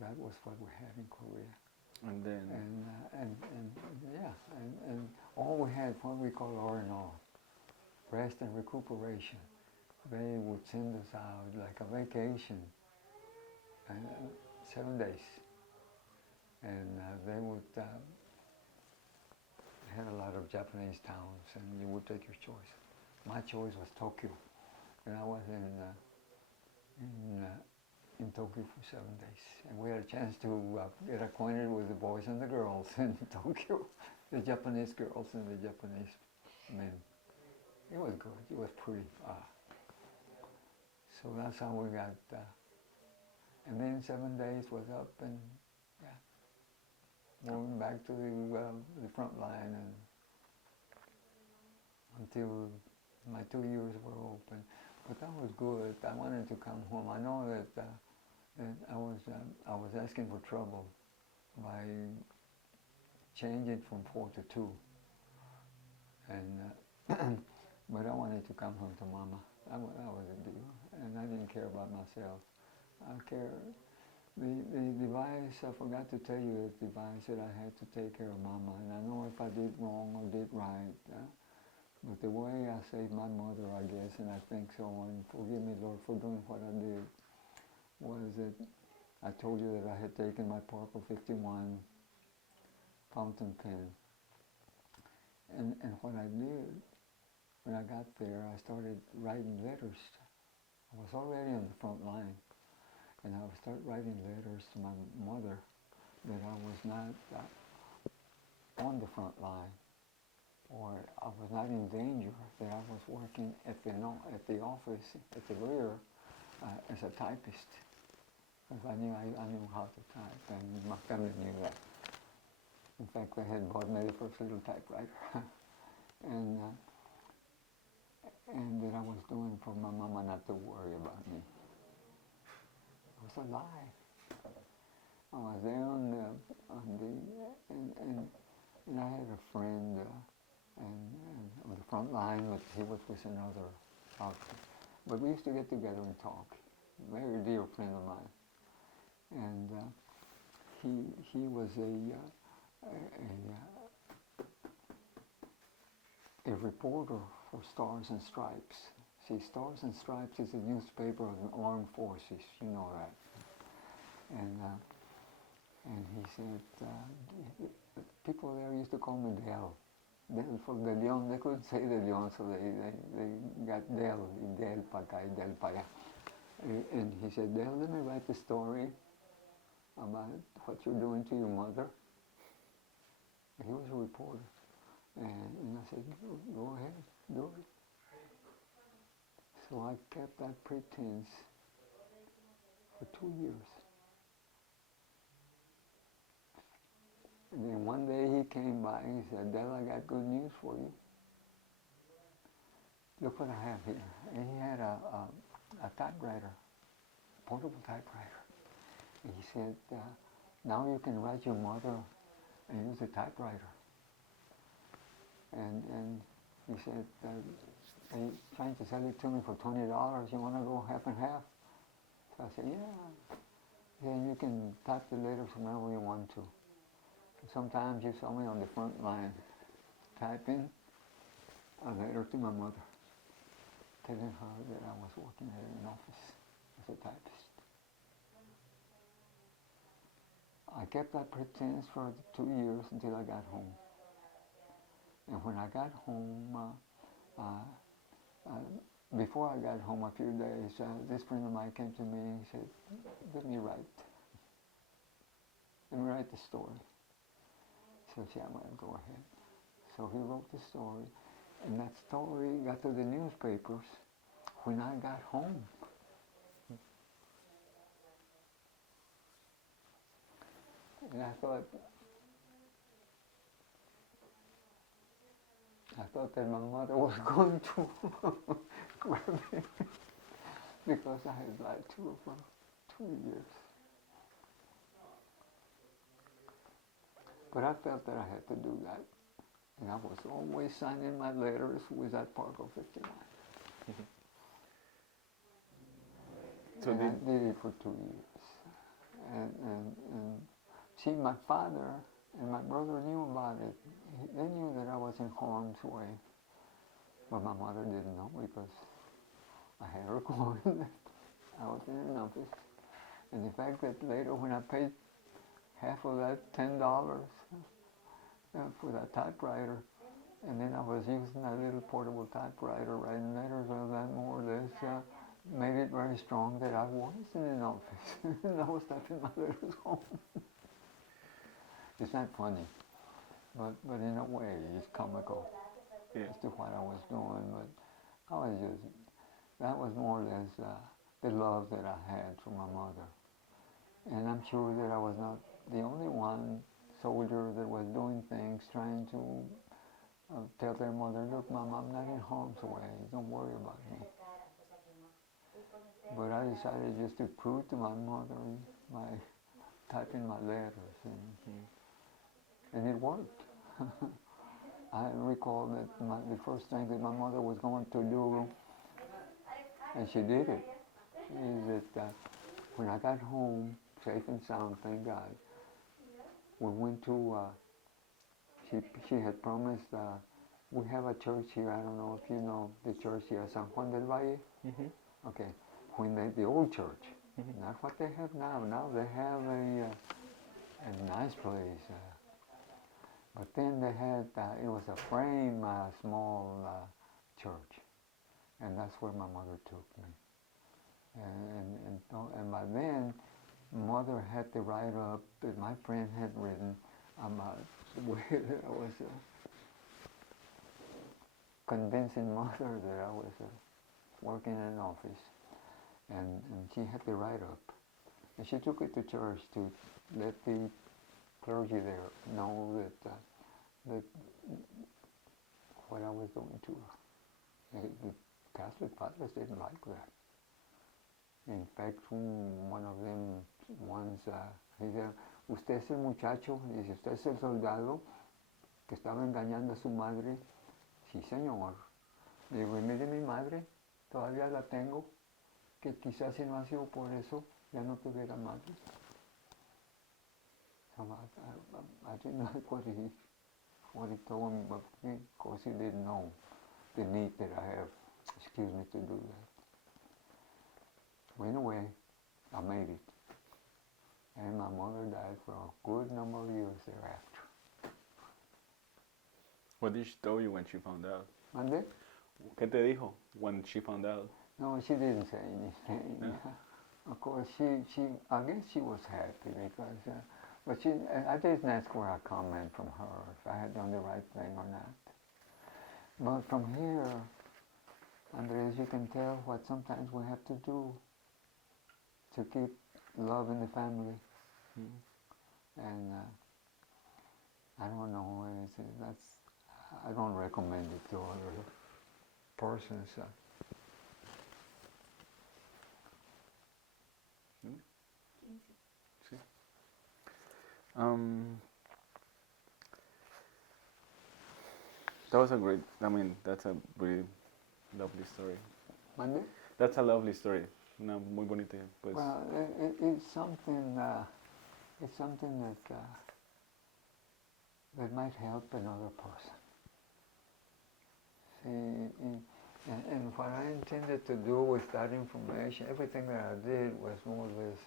That was what we had in Korea. And then. And all we had what we call R&R, rest and recuperation. They would send us out like a vacation, 7 days, and they would had a lot of Japanese towns, and you would take your choice. My choice was Tokyo, and I was in Tokyo for 7 days, and we had a chance to get acquainted with the boys and the girls in Tokyo, the Japanese girls and the Japanese men. It was good. It was pretty. So that's how we got. And then 7 days was up, and going back to the front line, and until my 2 years were open. But that was good. I wanted to come home. I know that I was asking for trouble by changing from 4 to 2, and but I wanted to come home to Mama. That was a deal, and I didn't care about myself. I cared. The device, I forgot to tell you the device that I had to take care of Mama. And I know if I did wrong or did right, but the way I saved my mother, I guess, and I think so, and forgive me, Lord, for doing what I did, was that I told you that I had taken my Parker 51 fountain pen. And what I did, when I got there, I started writing letters. I was already on the front line. And I would start writing letters to my mother that I was not on the front line, or I was not in danger, that I was working at the office, at the rear, as a typist. Because I knew how to type, and my family knew that. In fact, they had bought me the first little typewriter. and that I was doing for my mama not to worry about me. It was a lie. I was there and I had a friend on the front line, but he was with another outfit. But we used to get together and talk. Very dear friend of mine, and he was a reporter for Stars and Stripes. See, Stars and Stripes is a newspaper of the armed forces. You know that. And he said, people there used to call me Del. Del for the León. They couldn't say the León, so they got Del para acá, Del para allá. And he said, Del, let me write a story about what you're doing to your mother. And he was a reporter. And I said, go ahead, do it. So I kept that pretense for 2 years. And then one day he came by and he said, Del, I got good news for you. Look what I have here. And he had a typewriter, portable typewriter. And he said, now you can write your mother and use a typewriter. And he said, they trying to sell it to me for $20. You want to go half and half? So I said, yeah. Then you can type the letters whenever you want to. Sometimes you saw me on the front line typing a letter to my mother, telling her that I was working at an office as a typist. I kept that pretense for 2 years until I got home. And when I got home, before I got home a few days, this friend of mine came to me and said, let me write the story. So I said, well, go ahead. So he wrote the story, and that story got to the newspapers when I got home. And I thought that my mother was going to grab me because I had lied to her for 2 years. But I felt that I had to do that. And I was always signing my letters with that Parker 59. So and I did it for 2 years. And see, my father and my brother knew about it. They knew that I was in harm's way. But my mother didn't know because I had her going. I was in an office. And the fact that later when I paid half of that $10 for that typewriter, and then I was using that little portable typewriter writing letters, well, that more or less made it very strong that I was in an office and I was typing my letters home. It's not funny, but in a way it's comical as to what I was doing. But that was more or less the love that I had for my mother. And I'm sure that I was not the only one soldier that was doing things, trying to tell their mother, look, Mom, I'm not in harm's way. Don't worry about me. But I decided just to prove to my mother by typing my letters, and it worked. I recall that the first thing that my mother was going to do, and she did it, is that when I got home, safe and sound, thank God. We went to, she had promised, we have a church here, I don't know if you know the church here, San Juan del Valle. Okay, when the old church, not what they have now. Now they have a nice place. But then they had, it was a frame, small church. And that's where my mother took me. And by then, Mother had to write up, that my friend had written, I was convincing Mother that I was working in an office. And she had to write up. And she took it to church to let the clergy there know that what I was doing to her. The Catholic fathers didn't like that. In fact, one of them once, he said, usted es el muchacho, dice, usted es el soldado que estaba engañando a su madre. Sí, señor. Digo, y mire mi madre, todavía la tengo, que quizás si no ha sido por eso, ya no tuviera madre. So I didn't like what he told me, but of course he didn't know the need that I have, excuse me, to do that. Went away, I made it. And my mother died for a good number of years thereafter. What did she tell you when she found out? ¿Mande? ¿Qué te dijo when she found out? No, she didn't say anything. No? Of course, I guess she was happy because, but I didn't ask for a comment from her if I had done the right thing or not. But from here, Andres, you can tell what sometimes we have to do to keep love in the family. And I don't know, I don't recommend it to other persons. Sí. That was a great, that's a really lovely story. ¿Mande? That's a lovely story. Una muy bonita, pues. Well, it's something that that might help another person. See, and what I intended to do with that information, everything that I did was more or less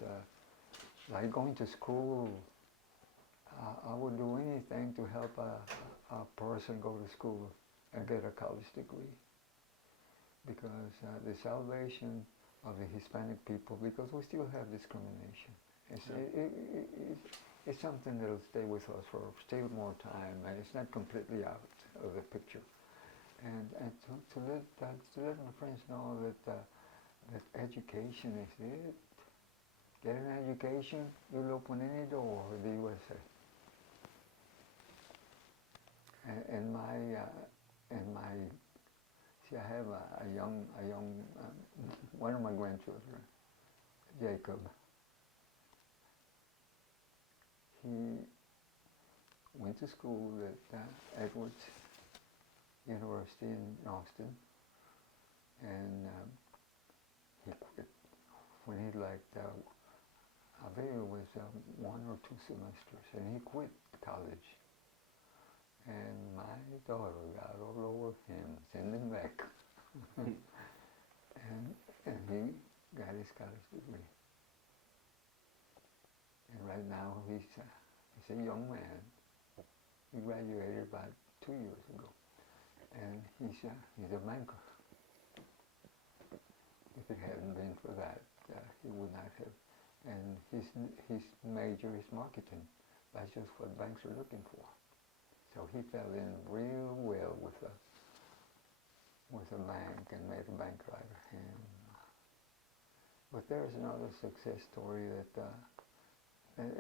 like going to school. I would do anything to help a person go to school and get a college degree. Because the salvation of the Hispanic people, because we still have discrimination. It's something that'll stay with us for still more time, and it's not completely out of the picture. And to let my friends know that education is it. Get an education, you'll open any door in the USA. And my see, I have a young one of my grandchildren, Jacob. He went to school at Edwards University in Austin, and he quit when he I believe it was 1 or 2 semesters, and he quit college. And my daughter got all over him, send him back. and he got his college degree. And right now he's a young man. He graduated about 2 years ago. And he's a banker. If it hadn't been for that, he would not have. And his major is marketing. That's just what banks are looking for. So he fell in real well with a bank and made a bank right of him. But there's another success story that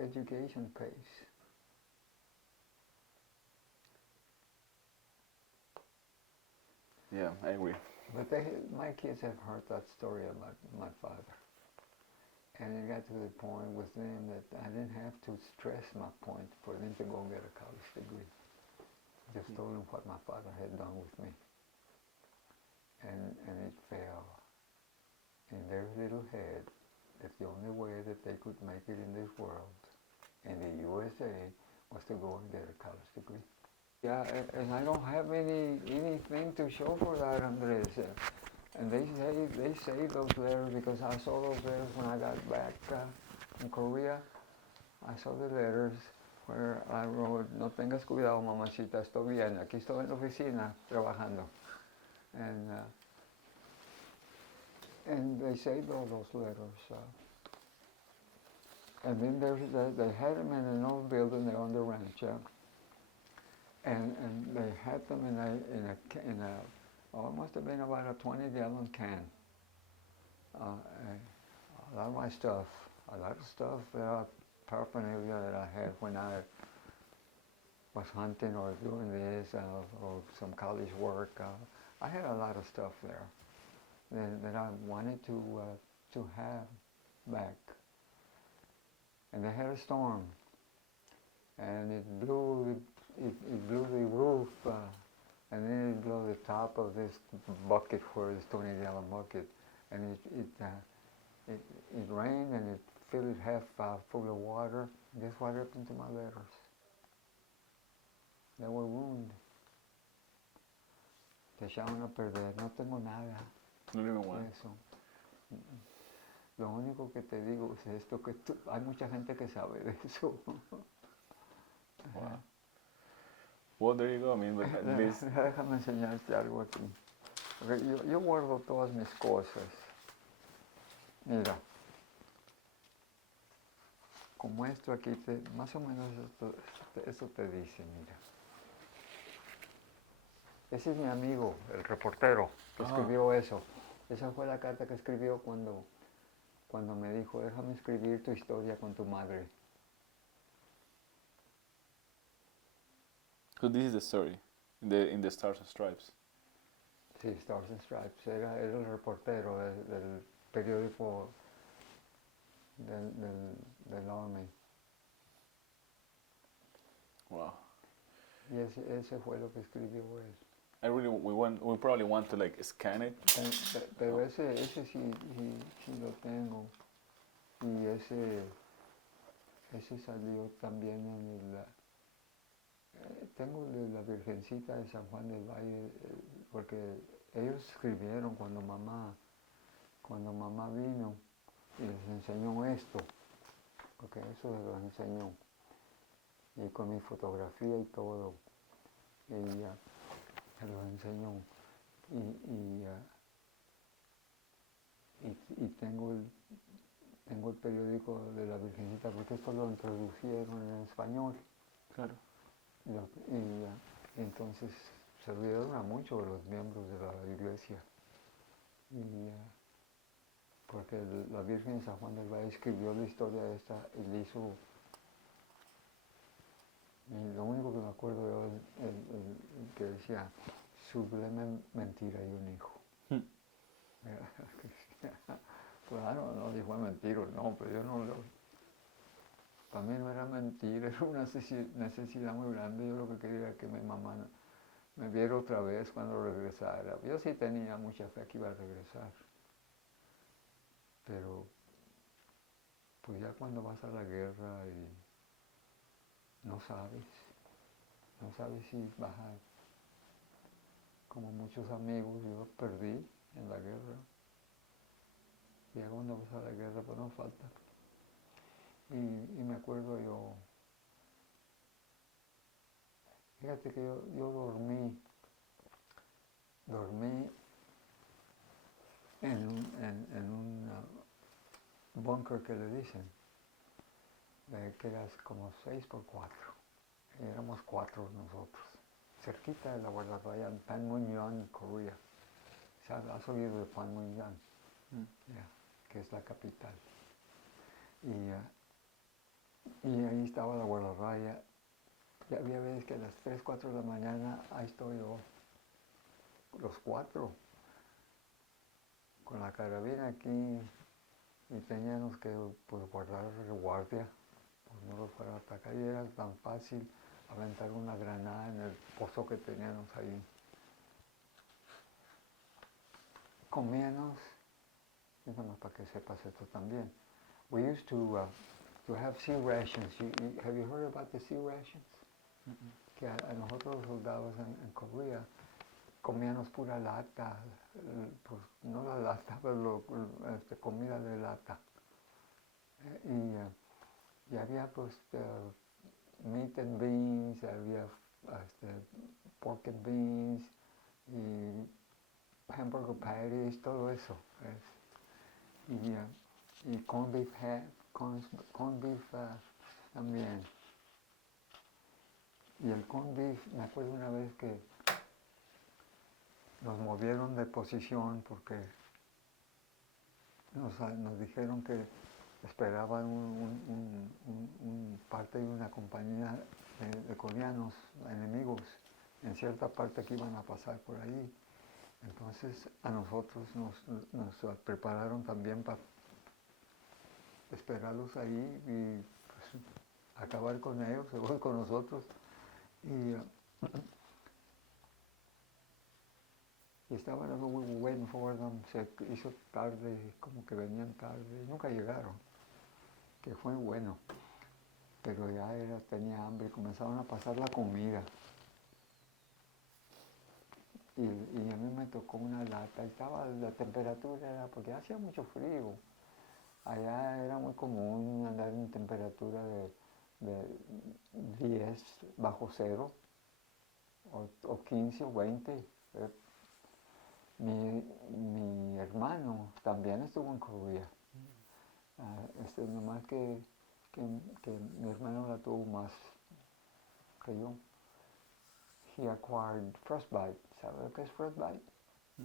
education pays. Yeah, I agree. But my kids have heard that story about my father. And it got to the point with them that I didn't have to stress my point for them to go get a college degree. Just told them what my father had done with me. And it fell in their little head that the only way that they could make it in this world, in the USA, was to go and get a college degree. Yeah, and I don't have anything to show for that, Andres. And they say those letters because I saw those letters when I got back from Korea. I saw the letters where I wrote, no tengas cuidado, mamacita, estoy bien, aquí estoy en la oficina trabajando. And they saved all those letters. And then they had them in an old building there on the ranch, yeah? And they had them in a oh, it must have been about a 20-gallon can. A lot of my stuff, a lot of stuff, paraphernalia that I had when I was hunting or doing this or some college work. I had a lot of stuff there that I wanted to have back. And they had a storm, and it blew the roof, and then it blew the top of this bucket for this 20-gallon bucket, and it rained and it filled it half full of water. Guess what happened to my letters? They were ruined. Se echaron a perder. No tengo nada. No even one. Eso. Lo único que te digo es esto, que hay mucha gente que sabe de eso. Wow. Well, there you go. I mean, but this... Déjame enseñarte algo aquí. Porque yo guardo todas mis cosas. Mira. Como esto aquí, más o menos esto te dice, mira. Ese es mi amigo, el reportero, que escribió eso. Esa fue la carta que escribió cuando me dijo, déjame escribir tu historia con tu madre. So this is the story, in the Stars and Stripes. Sí, Stars and Stripes. Era el reportero del periódico del Army. Wow. Y ese fue lo que escribió él. We probably want to like scan it. Pero ese sí lo tengo. Y ese salió también en el... tengo la Virgencita de San Juan del Valle, porque ellos escribieron cuando mamá vino y les enseñó esto, porque eso les lo enseñó. Y con mi fotografía y todo, ella se lo enseñó. Y tengo el periódico de la Virgencita, porque esto lo introducieron en español. Claro. Y entonces se dieron a muchos de los miembros de la iglesia. Porque la Virgen de San Juan del Valle escribió la historia esta y le hizo... Y lo único que me acuerdo yo es el que decía, sublime mentira y un hijo. Claro, no dijo mentira, no, pero yo no lo... Para mí no era mentira, era una necesidad muy grande. Yo lo que quería era que mi mamá me viera otra vez cuando regresara. Yo sí tenía mucha fe que iba a regresar. Pero, pues ya cuando vas a la guerra y no sabes si vas a... Como muchos amigos, yo perdí en la guerra. Ya cuando vas a la guerra, pues no falta. Y me acuerdo yo, fíjate que yo dormí en un búnker que le dicen, que era como 6x4, y éramos 4 nosotros, cerquita de la guardarraya en Panmunjom, Corea. ¿Has oído de Panmunjom? Yeah, que es la capital. Y ahí estaba la guardarraya. Ya había veces que a las 3, 4 de la mañana, ahí estoy yo, los 4, con la carabina aquí, y teníamos que pues, guardar guardia, pues no los fueran a atacar, y era tan fácil aventar una granada en el pozo que teníamos ahí. Comíamos, y nada más para que sepas esto también, We used to have sea rations. Have you heard about the sea rations? Que a nosotros los soldados en Korea comíamos pura lata, pues no la lata, pero comida de lata. Y había pues meat and beans, había pork and beans y hamburger patties, todo eso. Y corned beef, corned beef también. Y el corned beef, me acuerdo una vez que nos movieron de posición porque nos dijeron que esperaban un parte de una compañía de coreanos enemigos en cierta parte que iban a pasar por ahí. Entonces a nosotros nos prepararon también para esperarlos ahí y pues, acabar con ellos, igual con nosotros. Y estaban waiting for them, se hizo tarde, como que venían tarde, nunca llegaron, que fue bueno, pero ya tenía hambre, comenzaron a pasar la comida. Y a mí me tocó una lata, la temperatura era, porque hacía mucho frío, allá era muy común andar en temperatura de 10 bajo cero, o 15 o 20. Mi hermano también estuvo en Corea, nomás que mi hermano la tuvo más que yo. He acquired frostbite. ¿Sabe lo que es frostbite?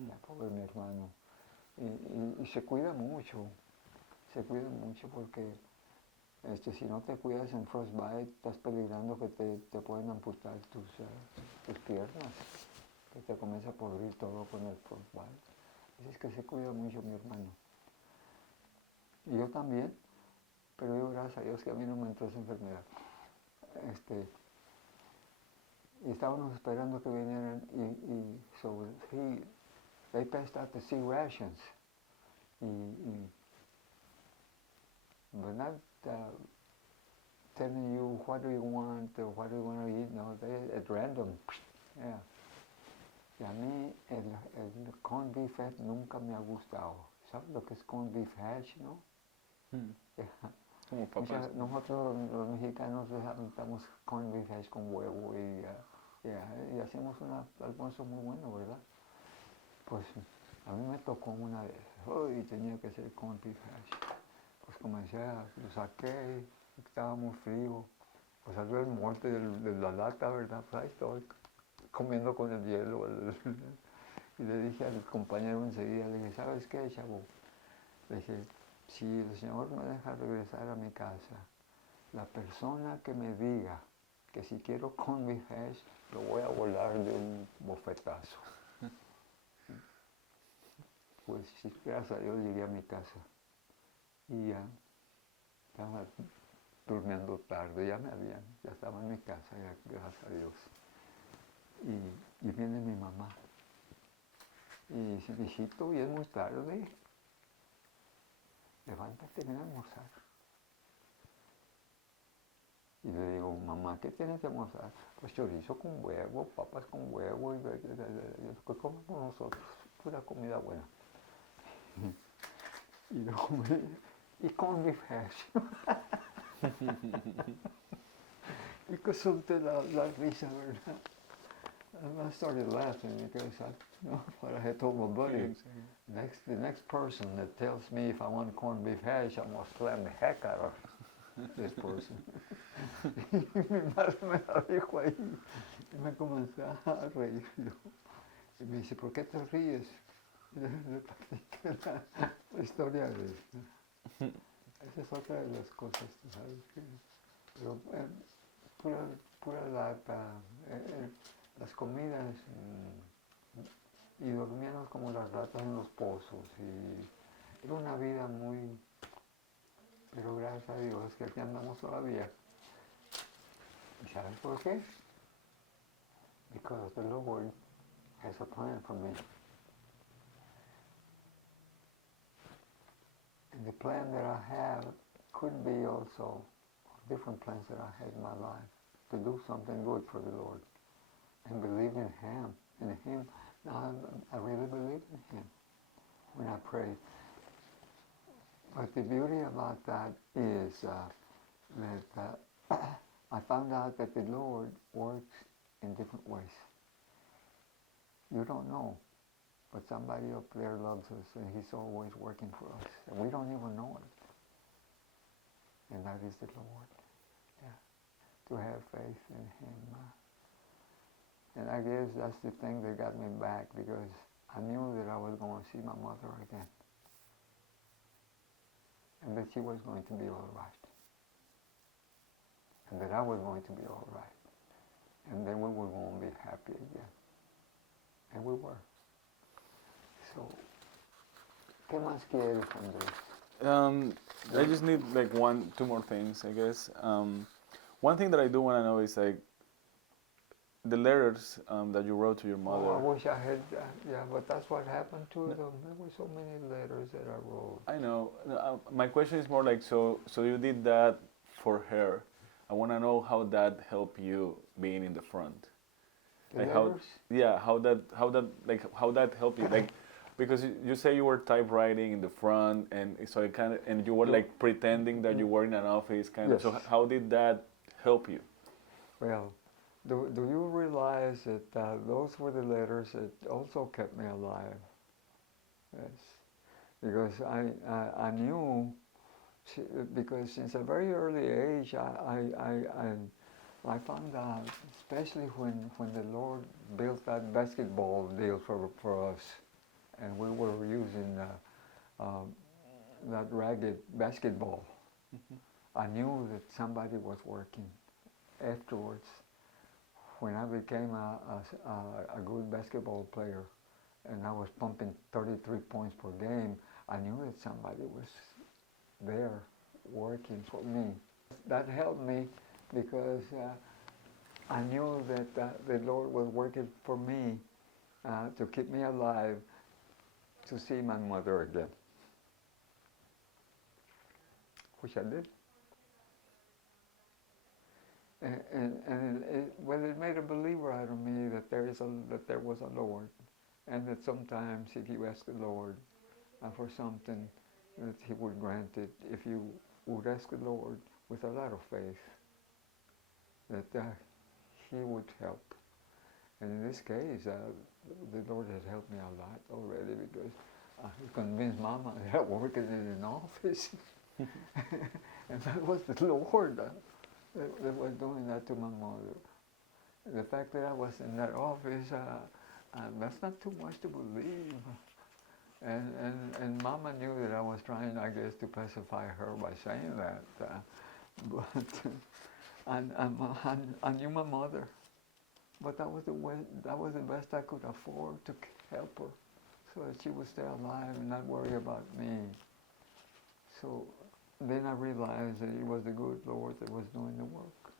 Ya, pobre mi hermano. Y se cuida mucho porque si no te cuidas en frostbite, estás peligrando que te pueden amputar tus piernas, que te comienza a podrir todo con el frostbite. Así es que se cuida mucho mi hermano. Y yo también, pero yo gracias a Dios que a mí no me entró esa enfermedad. Y estábamos esperando que vinieran so they passed out the sea rations. But not telling you what do you want or what do you want to eat, no, they at random. Yeah. Y a mí el corned beef hash nunca me ha gustado. ¿Sabes lo que es corned beef hash, no? Como papas. Nosotros los mexicanos damos corned beef hash con huevo y hacemos un almuerzo muy bueno, ¿verdad? Pues a mí me tocó una vez, y tenía que ser corned beef hash. Pues comencé, lo saqué, estaba muy frío, pues salió el molde de la lata, ¿verdad? Pues ahí estoy comiendo con el hielo. Y le dije al compañero enseguida, le dije, ¿sabes qué, chavo? Le dije, si el Señor me deja regresar a mi casa, la persona que me diga que si quiero corned beef hash, lo voy a volar de un bofetazo. Pues sí, gracias a Dios llegué a mi casa y ya estaba durmiendo tarde, ya estaba en mi casa, ya, gracias a Dios. Y viene mi mamá y dice, hijito, y es muy tarde, levántate, ven a almorzar. Y le digo, mamá, ¿qué tienes de almorzar? Pues chorizo con huevo, papas con huevo, y ¿qué comemos nosotros? Pura comida buena. Y lo comí, y corned beef hash. Y que solté la risa, ¿verdad? And I started laughing because what I had told my buddy, the next person that tells me if I want corned beef hash, I'm going to slam the heck out of this person. Y mi madre me la dijo ahí y me comencé a reír. Y me dice, ¿por qué te ríes? Y le platiqué la historia de esto. Esa es otra de las cosas, ¿tú sabes? Pero pura lata. Las comidas y dormíamos como las ratas en los pozos y era una vida muy, pero gracias a Dios que aquí andamos todavía. ¿Y sabes por qué? Because the Lord has a plan for me. And the plan that I have could be also different plans that I had in my life to do something good for the Lord and believe in Him. In Him, now I really believe in Him when I pray. But the beauty about that is that I found out that the Lord works in different ways. You don't know, but somebody up there loves us, and He's always working for us, and we don't even know it. And that is the Lord. Yeah, to have faith in Him. And I guess that's the thing that got me back, because I knew that I was going to see my mother again, and that she was going to be all right, and that I was going to be all right, and then we were going to be happy again. And we were. So, ¿qué más quieres, Andrés? I just need like two more things, I guess. One thing that I do want to know is like the letters that you wrote to your mother. Oh, I wish I had, yeah, but that's what happened to them. There were so many letters that I wrote. I know. My question is more like, so you did that for her. I want to know how that helped you being in the front. The like letters? how that helped you, like, because you say you were typewriting in the front, and so it kind of, and you were like pretending that you were in an office kind of. Yes. So how did that help you? Well, do you realize that those were the letters that also kept me alive? Yes, because I knew, because since a very early age I found out, especially when the Lord built that basketball deal for us, and we were using that ragged basketball. I knew that somebody was working. Afterwards, when I became a good basketball player, and I was pumping 33 points per game, I knew that somebody was there working for me. That helped me, because I knew that the Lord was working for me to keep me alive, to see my mother again, which I did. And it made a believer out of me that there was a Lord, and that sometimes if you ask the Lord for something, that He would grant it if you would ask the Lord with a lot of faith, that He would help. And in this case, the Lord has helped me a lot already, because He convinced Mama that I worked in an office. And that was the Lord that was doing that to my mother. The fact that I was in that office, that's not too much to believe. And Mama knew that I was trying, I guess, to pacify her by saying that. But I knew my mother. But that was the best I could afford to help her, so that she would stay alive and not worry about me. So then I realized that it was the good Lord that was doing the work,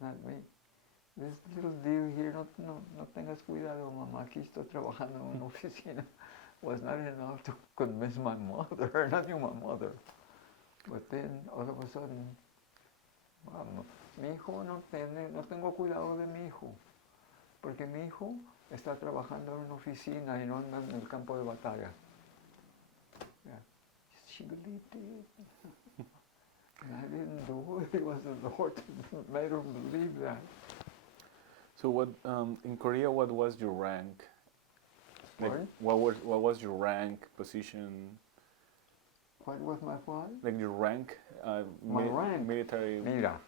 not me. This little deal here, no tengas cuidado, mamá, aquí estoy trabajando en una oficina, was not enough to convince my mother, and I knew my mother. But then all of a sudden, mi hijo no tengo cuidado de mi hijo, porque mi hijo está trabajando en una oficina y no anda en el campo de batalla. Yeah. She believed it. And I didn't do it. It was the Lord that made her believe that. So what, in Korea, what was your rank? Like, what was your rank, position? What was my what? Like your rank? My rank? Military. Mira.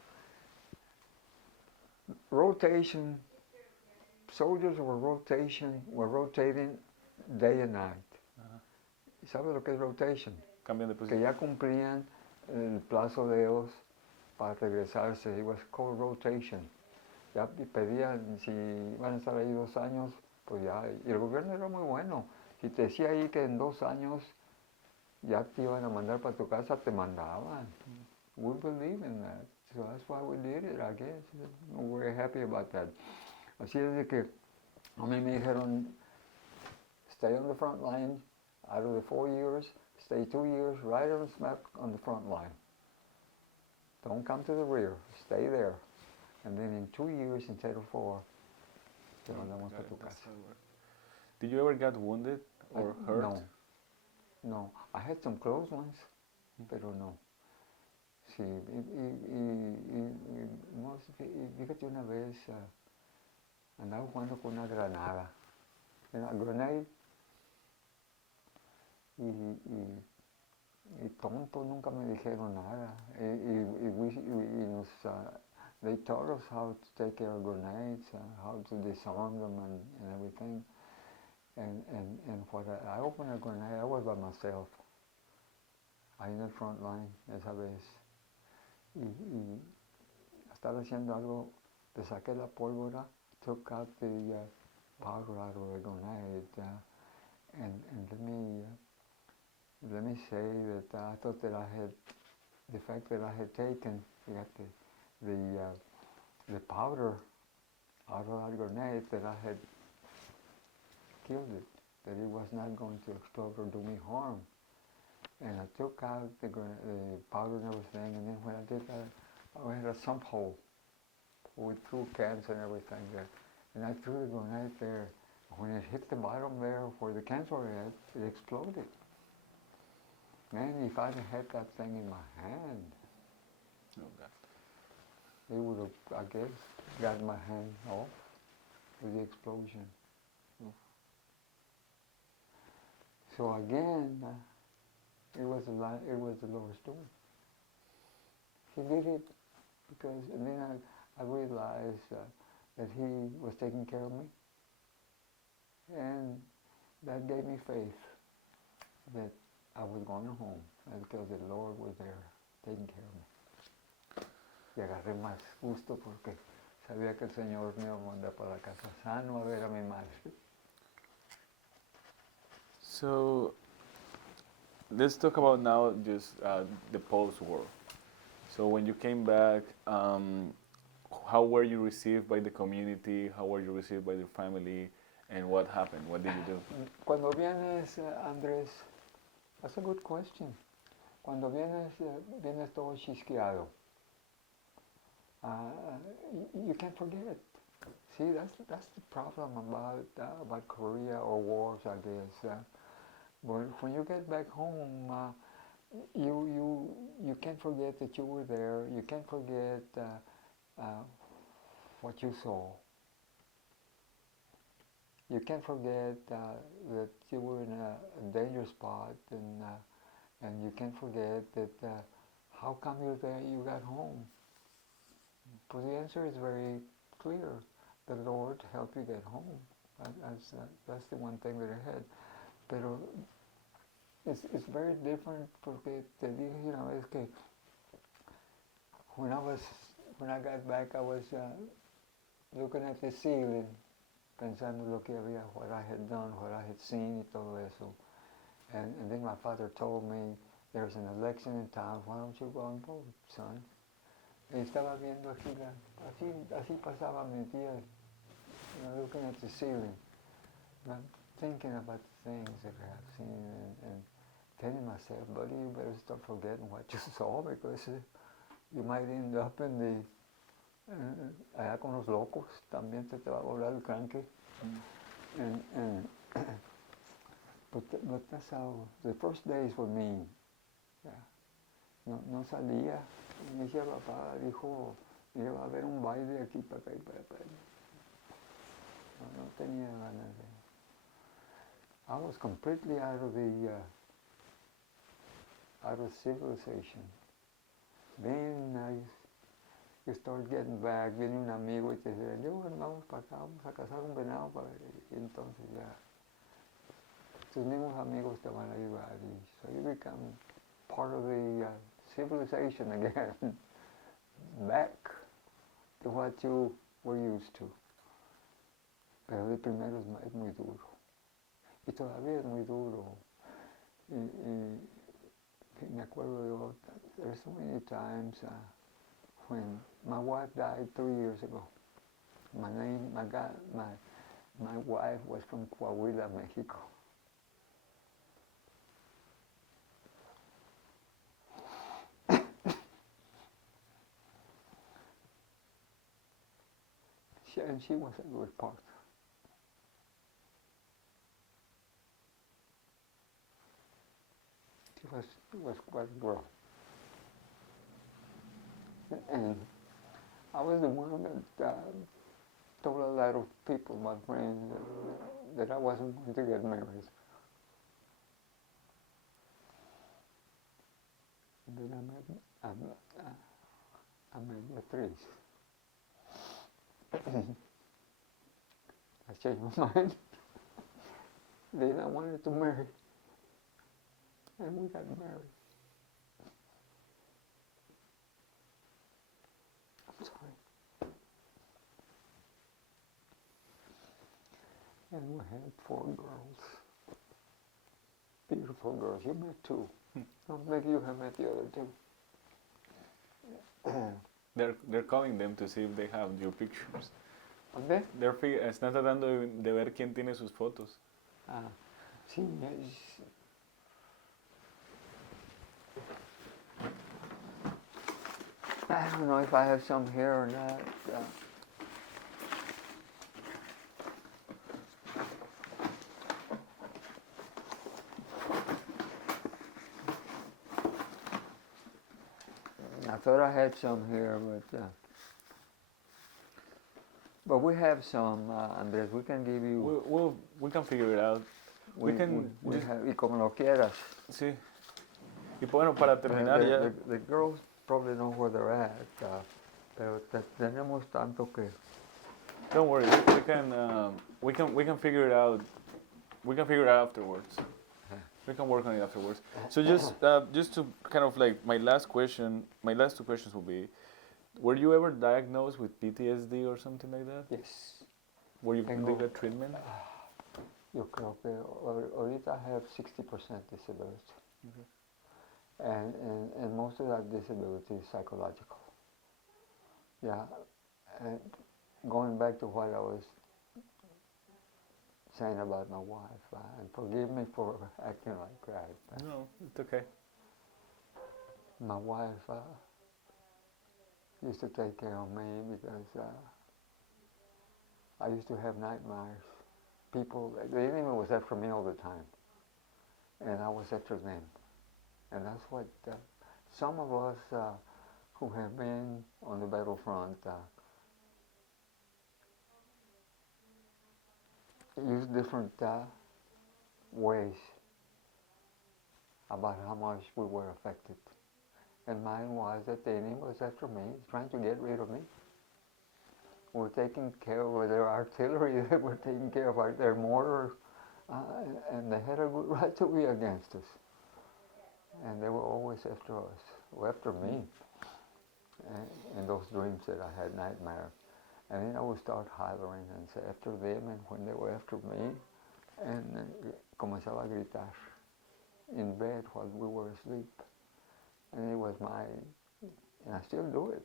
Rotation. Soldiers were rotating day and night. ¿Sabes lo que es rotation? Cambian de Que posición. ya cumplían el plazo de ellos para regresarse. It was called rotation. Ya pedían, si iban a estar ahí 2 años, pues ya. Y el gobierno era muy bueno. Si te decía ahí que en 2 años ya te iban a mandar para tu casa, te mandaban. We believe in that. So that's why we did it, I guess. We're very happy about that. Así es de que a mí me dijeron, stay on the front line. Out of the 4 years, stay 2 years right on smack on the front line. Don't come to the rear. Stay there. And then in 2 years instead of 4, te mandamos para tu casa. Did you ever get wounded or hurt? No. I had some close ones, pero no. Sí, fíjate una vez andaba jugando con una granada. A grenade. Y tonto, nunca me dijeron nada. They taught us how to take care of grenades, how to disarm them and everything. And when I opened a grenade, I was by myself. Ahí en el front line, esa vez. Y estaba haciendo algo, le saqué la pólvora, took out the powder out of the grenade, and let me say that I thought that the fact that I had taken the powder out of that grenade, that I had killed it, that it was not going to explode or do me harm. And I took out the powder and everything, and then when I did that, I had a sump hole with 2 cans and everything there. And I threw the grenade there. When it hit the bottom there where the cans were at, it exploded. Man, if I'd had that thing in my hand, it would have, I guess, got my hand off with the explosion. So again, it was the Lord's doing. He did it because, and then I realized that He was taking care of me, and that gave me faith that I was going home, because the Lord was there taking care of me. Y agarré más gusto porque sabía que el Señor me iba a mandar para la casa sano a ver a mi madre. So let's talk about now just the post-war. So when you came back, how were you received by the community? How were you received by the family? And what happened? What did you do? Cuando vienes, Andrés, that's a good question. Cuando vienes todo chisqueado. You can't forget it. See, that's the problem about Korea or wars, I guess. But when you get back home, you can't forget that you were there. You can't forget what you saw. You can't forget that you were in a dangerous spot, and you can't forget that how come you got home. But the answer is very clear. The Lord helped you get home. That's the one thing that I had. Pero it's very different porque te dije, es que when I got back, I was looking at the ceiling, pensando lo que había, what I had done, what I had seen, y todo eso. And then my father told me, there's an election in town, why don't you go and vote, son? Y estaba viendo así pasaba mis días, looking at the ceiling, thinking about the things that I have seen, and telling myself, buddy, you better start forgetting what you saw, because you might end up in the, allá con los locos, también se te va a volar el cranque. But that's how, the first days were mean. Yeah. No salía. Me decía papá, dijo, mira, va a haber un baile aquí para acá y para allá. No tenía ganas de. I was completely out of civilization. Then you start getting back, viene un amigo y te dice, yo, vamos para acá, vamos a cazar un venado, y entonces ya, tus mismos amigos te van a ayudar, y so you become part of the civilization again, back to what you were used to. Pero de primero es muy duro, y todavía es muy duro, y me acuerdo yo, there's so many times when my wife died 3 years ago. My wife was from Coahuila, Mexico. and she was a good partner. She was quite a girl. And I was the one that told a lot of people, my friends, that I wasn't going to get married. And then I met Beatriz. I changed my mind. Then I wanted to marry. And we got married. I'm sorry. And we had 4 girls. Beautiful girls. You met 2. I don't think you have met the other 2. They're calling them to see if they have your pictures. ¿Dónde? Están tratando de ver quién tiene sus fotos. Ah, sí. I don't know if I have some here or not. I thought I had some here, but we have some, Andres. We can give you. We can figure it out. We can. Y como lo quieras. Sí. Y bueno, para terminar ya. The girls probably know where they're at, pero tenemos tanto que. Don't worry. We can figure it out. We can figure it out afterwards. We can work on it afterwards. So just to kind of like my last 2 questions will be, were you ever diagnosed with PTSD or something like that? Yes. Were you did you get treatment? Yo creo que ahorita I have 60% disability. Okay. And most of that disability is psychological. Yeah. And going back to what I was saying about my wife, and forgive me for acting like that. No, it's okay. My wife used to take care of me because I used to have nightmares. The enemy was after me all the time, and I was after them. And that's what some of us who have been on the battlefront use different ways about how much we were affected. And mine was that the enemy was after me, trying to get rid of me. We're taking care of their artillery, they were taking care of their mortars, and they had a good right to be against us. And they were always after us, or after me, in those dreams that I had nightmares. And then I would start hollering and say after them, and when they were after me, and comenzaba a gritar in bed while we were asleep. And it was and I still do it.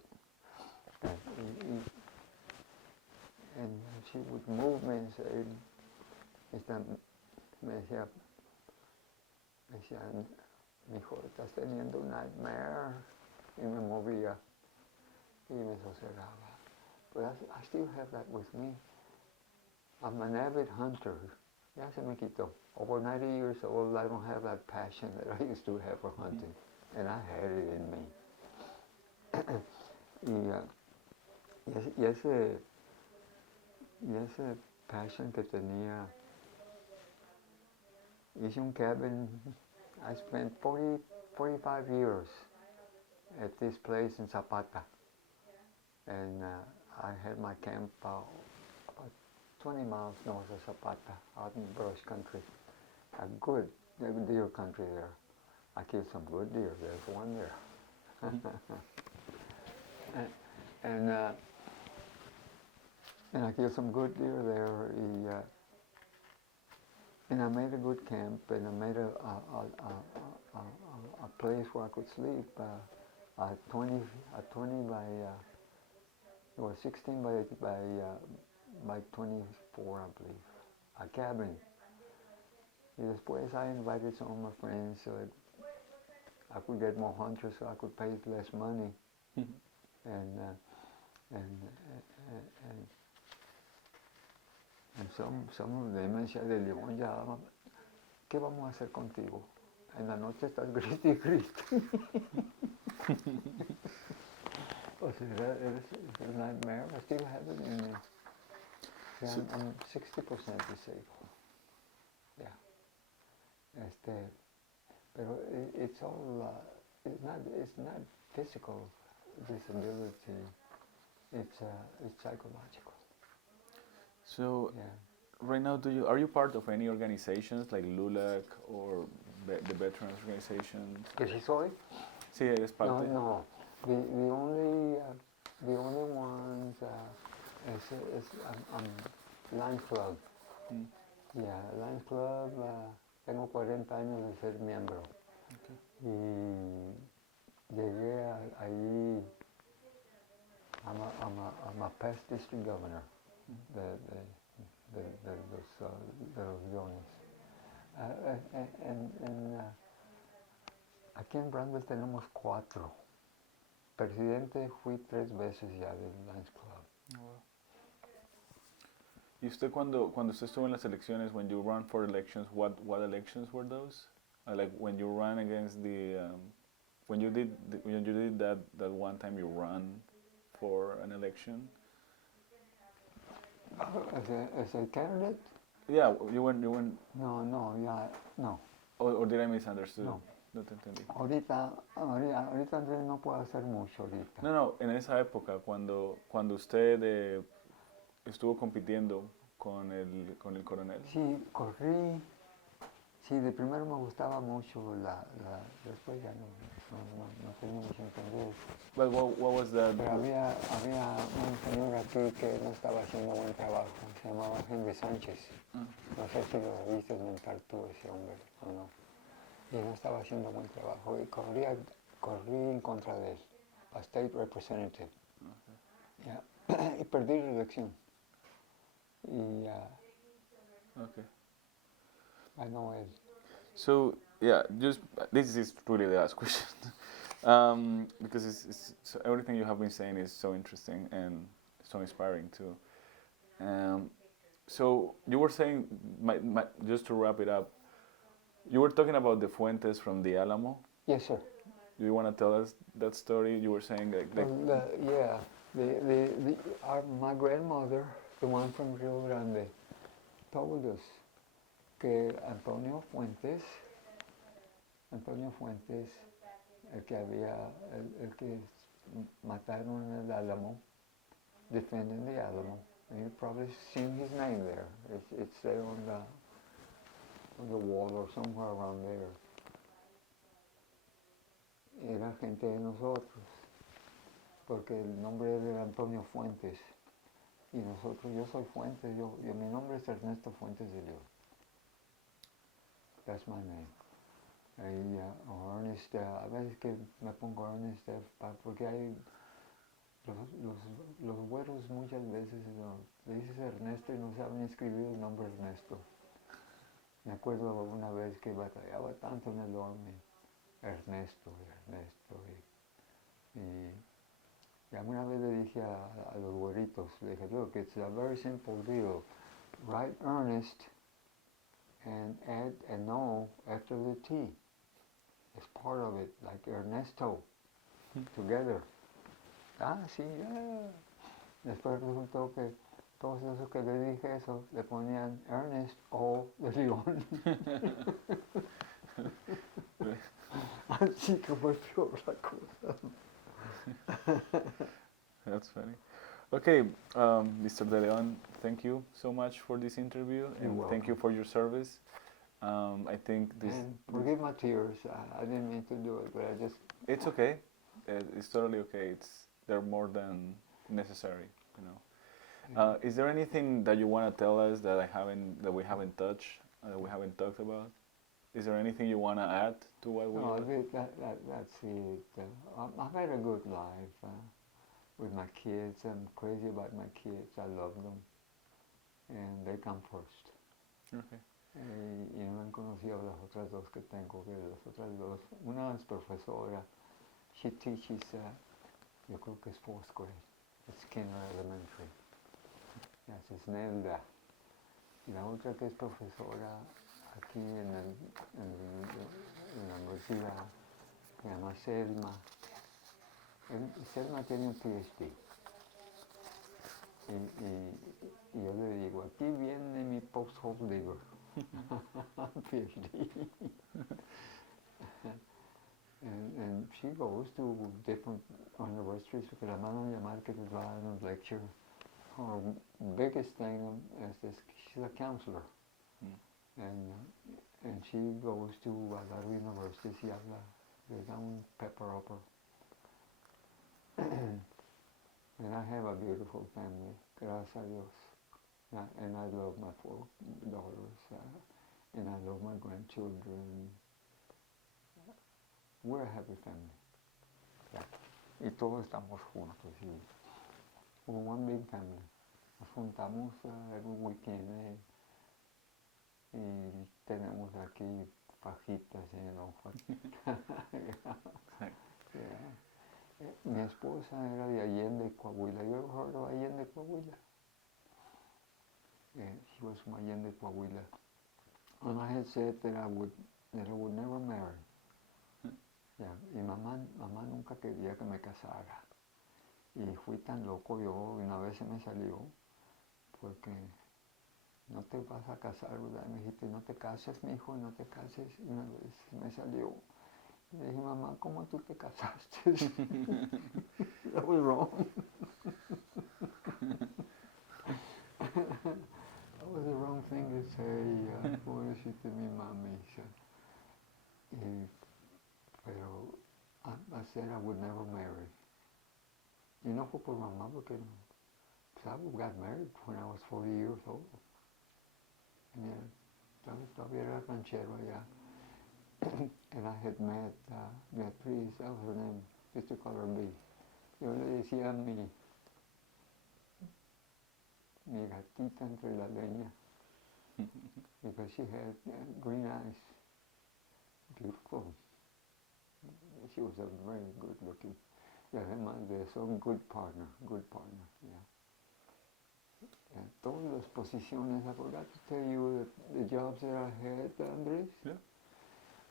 And she would move me and say, me decía, mijo, estás teniendo un nightmare, y me movía, y me sosegaba. But I still have that with me. I'm an avid hunter. Ya se me quitó. Over 90 years old, I don't have that passion that I used to have for hunting. And I had it in me. y ese passion que tenía, hice un cabin. I spent 45 years at this place in Zapata. And I had my camp about 20 miles north of Zapata, out in brush country. A good deer country there. I killed some good deer. There's one there. and I killed some good deer there. And I made a good camp, and I made a place where I could sleep. A 20 by it was 16 by 24, I believe. A cabin. Y después I invited some of my friends so that I could get more hunters, so I could pay And some of them me decía de León, ya, ¿qué vamos a hacer contigo? En la noche estás grite y grite. O sea, it's a nightmare. I still have it in me. Yeah, I'm 60% disabled. Yeah. Pero it's all, it's not physical disability. It's psychological. So Yeah. right now, are you part of any organizations like LULAC or the veterans organizations? ¿Que sí soy? Sí, eres parte. No. The only ones is Lions Club. Mm. Yeah, Lions Club. Tengo 40 años de ser miembro. Okay. Y llegué ahí. I'm a past district governor de los Leones. Aquí en Brandwell tenemos 4. Presidente fui 3 veces ya del Lions Club. Oh, wow. ¿Y usted cuando usted estuvo en las elecciones, when you run for elections, what elections were those? Like when you ran against the, when you did that one time you ran for an election? As a candidate? Yeah, you went. No. Or did I misunderstood? No. No te entendí. Ahorita Andrés no puedo hacer mucho ahorita. No, en esa época, cuando usted estuvo compitiendo con el coronel. Sí, corrí. Sí, de primero me gustaba mucho después ya no tenía mucho interés. But what was that? Pero había un señor aquí que no estaba haciendo buen trabajo, se llamaba Henry Sánchez. No sé si lo viste mentar tú ese hombre o no. Y no estaba haciendo buen trabajo y corrí en contra de él, a state representative. Okay. Yeah. Y perdí la elección. Y Okay. I know it. So yeah, just this is really the last question, because everything you have been saying is so interesting and so inspiring too. So you were saying, just to wrap it up, you were talking about the Fuentes from the Alamo. Yes, sir. Do you want to tell us that story? You were saying my grandmother, the one from Rio Grande, told us que Antonio Fuentes, el que mataron en el Álamo, defending the Álamo. You've probably seen his name there. It's there on the wall or somewhere around there. Era gente de nosotros, porque el nombre era Antonio Fuentes. Y nosotros, yo soy Fuentes, mi nombre es Ernesto Fuentes de León. That's my name. Ernest, a veces que me pongo Ernest, porque hay los güeros muchas veces le dices Ernesto y no saben escribir el nombre Ernesto. Me acuerdo una vez que batallaba tanto en el dormir, Ernesto. Y una vez le dije a los güeritos, le dije, look, it's a very simple deal. Write Ernest and add an O after the T. It's part of it, like Ernesto, together. Sí, yeah. Después resultó que todos esos que le dije eso, le ponían Ernest O de León. Así que fue peor la cosa. That's funny. Okay, Mr. De Leon, thank you so much for this interview, and thank you for your service. I think this... And forgive my tears. I didn't mean to do it, but I just... It's okay. It's totally okay. They're more than necessary, you know. Is there anything that you want to tell us that we haven't touched, that we haven't talked about? Is there anything you want to add to what we... No, that's it. I've had a good life with my kids. I'm crazy about my kids. I love them. And they come first. Okay. Y no han conocido las otras dos que tengo, que las otras dos, una es profesora, she teaches, yo creo que es 4th grade, at Skinner Elementary. Yes, it's Nelda. y la otra que es profesora aquí en la universidad, se llama Selma. Selma tiene un PhD. Y yo le digo, aquí viene mi post-holder, PhD. And she goes to different universities porque la mandan a llamar que les va a dar un lecture. Her biggest thing is this, she's a counselor. And she goes to a lot of universities y habla, le da un pepper upper. And I have a beautiful family, gracias a Dios. And I love my 4 daughters, and I love my grandchildren. We're a happy family. Yeah. Y todos estamos juntos. We're one big family. Nos juntamos every weekend y tenemos aquí fajitas, yeah. Mi esposa era de Allende, Coahuila. You ever heard of Allende, Coahuila? Yeah, she was from Allende, Coahuila. And I had said that I would never marry. Yeah. Y mamá nunca quería que me casara. Y fui tan loco yo, y una vez se me salió, porque no te vas a casar, ¿verdad? Me dijiste, no te cases, mi hijo, no te cases. Y una vez me salió. Y le dije, mamá, ¿cómo tú te casaste? That was wrong. That was the wrong thing to say. Pobrecita mi mami. Pero I said I would never marry. Y no fue por mamá, porque I got married when I was 40 years old. Todavía era ranchero allá. And I had met Beatriz, that was her name, used to call her B. Yo le decía mi gatita entre la leña, because she had green eyes, beautiful. She was a very good looking, yeah, además de eso, good partner, yeah. Todas las posiciones, I forgot to tell you the jobs that I had, Andres. Yeah.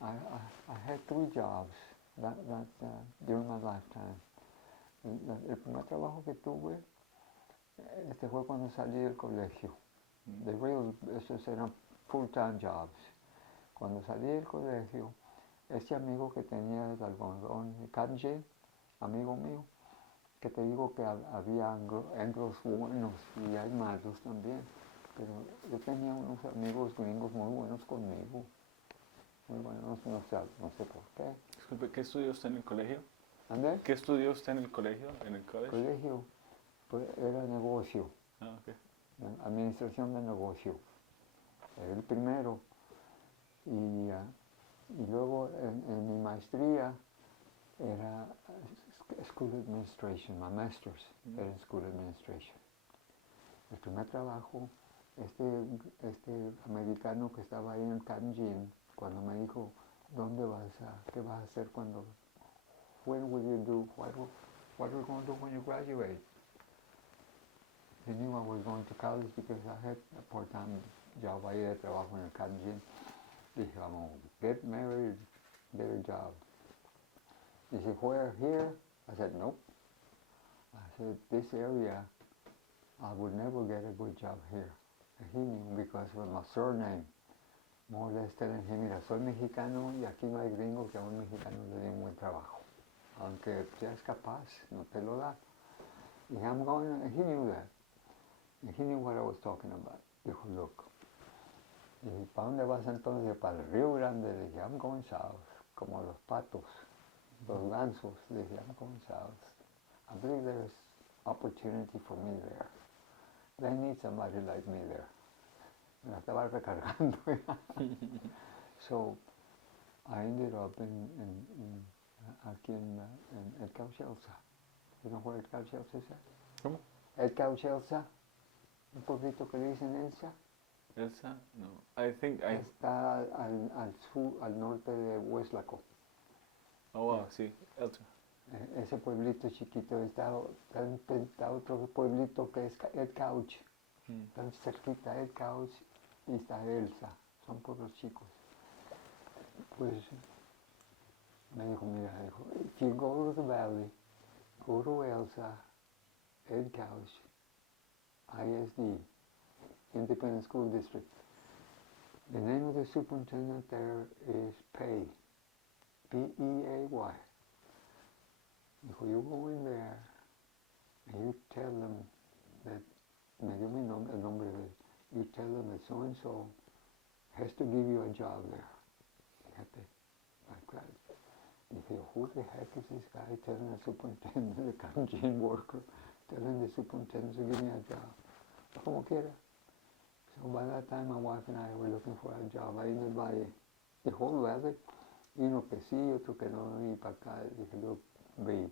I had 3 jobs that during my lifetime. El primer trabajo que tuve fue cuando salí del colegio. Esos eran full-time jobs. Cuando salí del colegio, ese amigo que tenía el algodón, Kanji, amigo mío, que te digo que había anglos buenos y hay malos también, pero yo tenía unos amigos gringos muy buenos conmigo. Muy buenos, no sé por qué. Disculpe, ¿qué estudió usted en el colegio? ¿Andrés? ¿Qué estudió usted en el colegio, en el college? Colegio, pues era negocio, Okay. administración de negocio. Era el primero. Y luego en mi maestría era School Administration, my master's era en School Administration. El primer trabajo, este americano que estaba ahí en Canjin, cuando me dijo, ¿qué vas a hacer cuando, when will you do, what are you going to do when you graduate? He knew I was going to college because I had a part-time job ahí de trabajo en el Canjin. Dije, vamos, get married, get a job. Dice, where, here? I said, nope. I said, this area, I would never get a good job here. And he knew because of my surname. More or less telling him, mira, soy mexicano y aquí no hay gringo que a un mexicano le dé un buen trabajo. Aunque seas capaz, no te lo da. Y I'm going, and he knew that. And he knew what I was talking about. Dijo, look. Y ¿para dónde vas entonces? Para el Río Grande. Le dije, I'm going south. Como los patos, los gansos. Le dije, I'm going south. I believe there's opportunity for me there. They need somebody like me there. Me la estaba recargando. So I ended up aquí en El Cauchelsa. You know where El Cauchelsa is at? ¿Cómo? El Cauchelsa, un pueblito que le dicen Elsa. Elsa? No. Está al sur, al norte de Hueslaco. Oh, wow, sí, Elsa. Ese pueblito chiquito está otro pueblito que es El Cauch. Tan cerquita El Cauch y está Elsa, son puros chicos. Pues me dijo, mira, dijo, if you go to the valley, go to Elsa, Ed Couch, ISD, Independent School District. The name of the superintendent there is Pay, P-E-A-Y. Dijo, you go in there and you tell them that, me dio mi nombre, el nombre de él, you tell them that so-and-so has to give you a job there. Fíjate, like that. Dije, who the heck is this guy telling the superintendent, the canteen worker, telling the superintendent to give me a job? Como quiera. So by that time, my wife and I were looking for a job ahí en el valle. The whole valley, uno que sí, otro que no, y para acá. Dije, look, babe,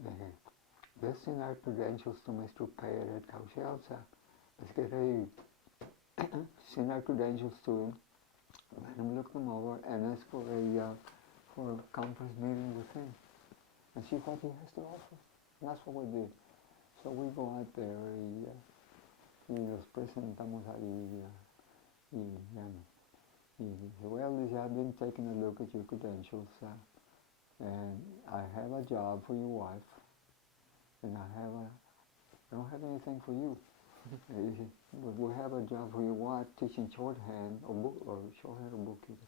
dije, let's send our credentials to Mr. Payer at Cauchelsa. Let's get ready. Send our credentials to him, let him look them over, and ask for a conference meeting with him and see what he has to offer. And that's what we did. So we go out there y nos presentamos ahí y dice, well, I've been taking a look at your credentials and I have a job for your wife and I don't have anything for you. But we have a job for your wife teaching shorthand or bookkeeping.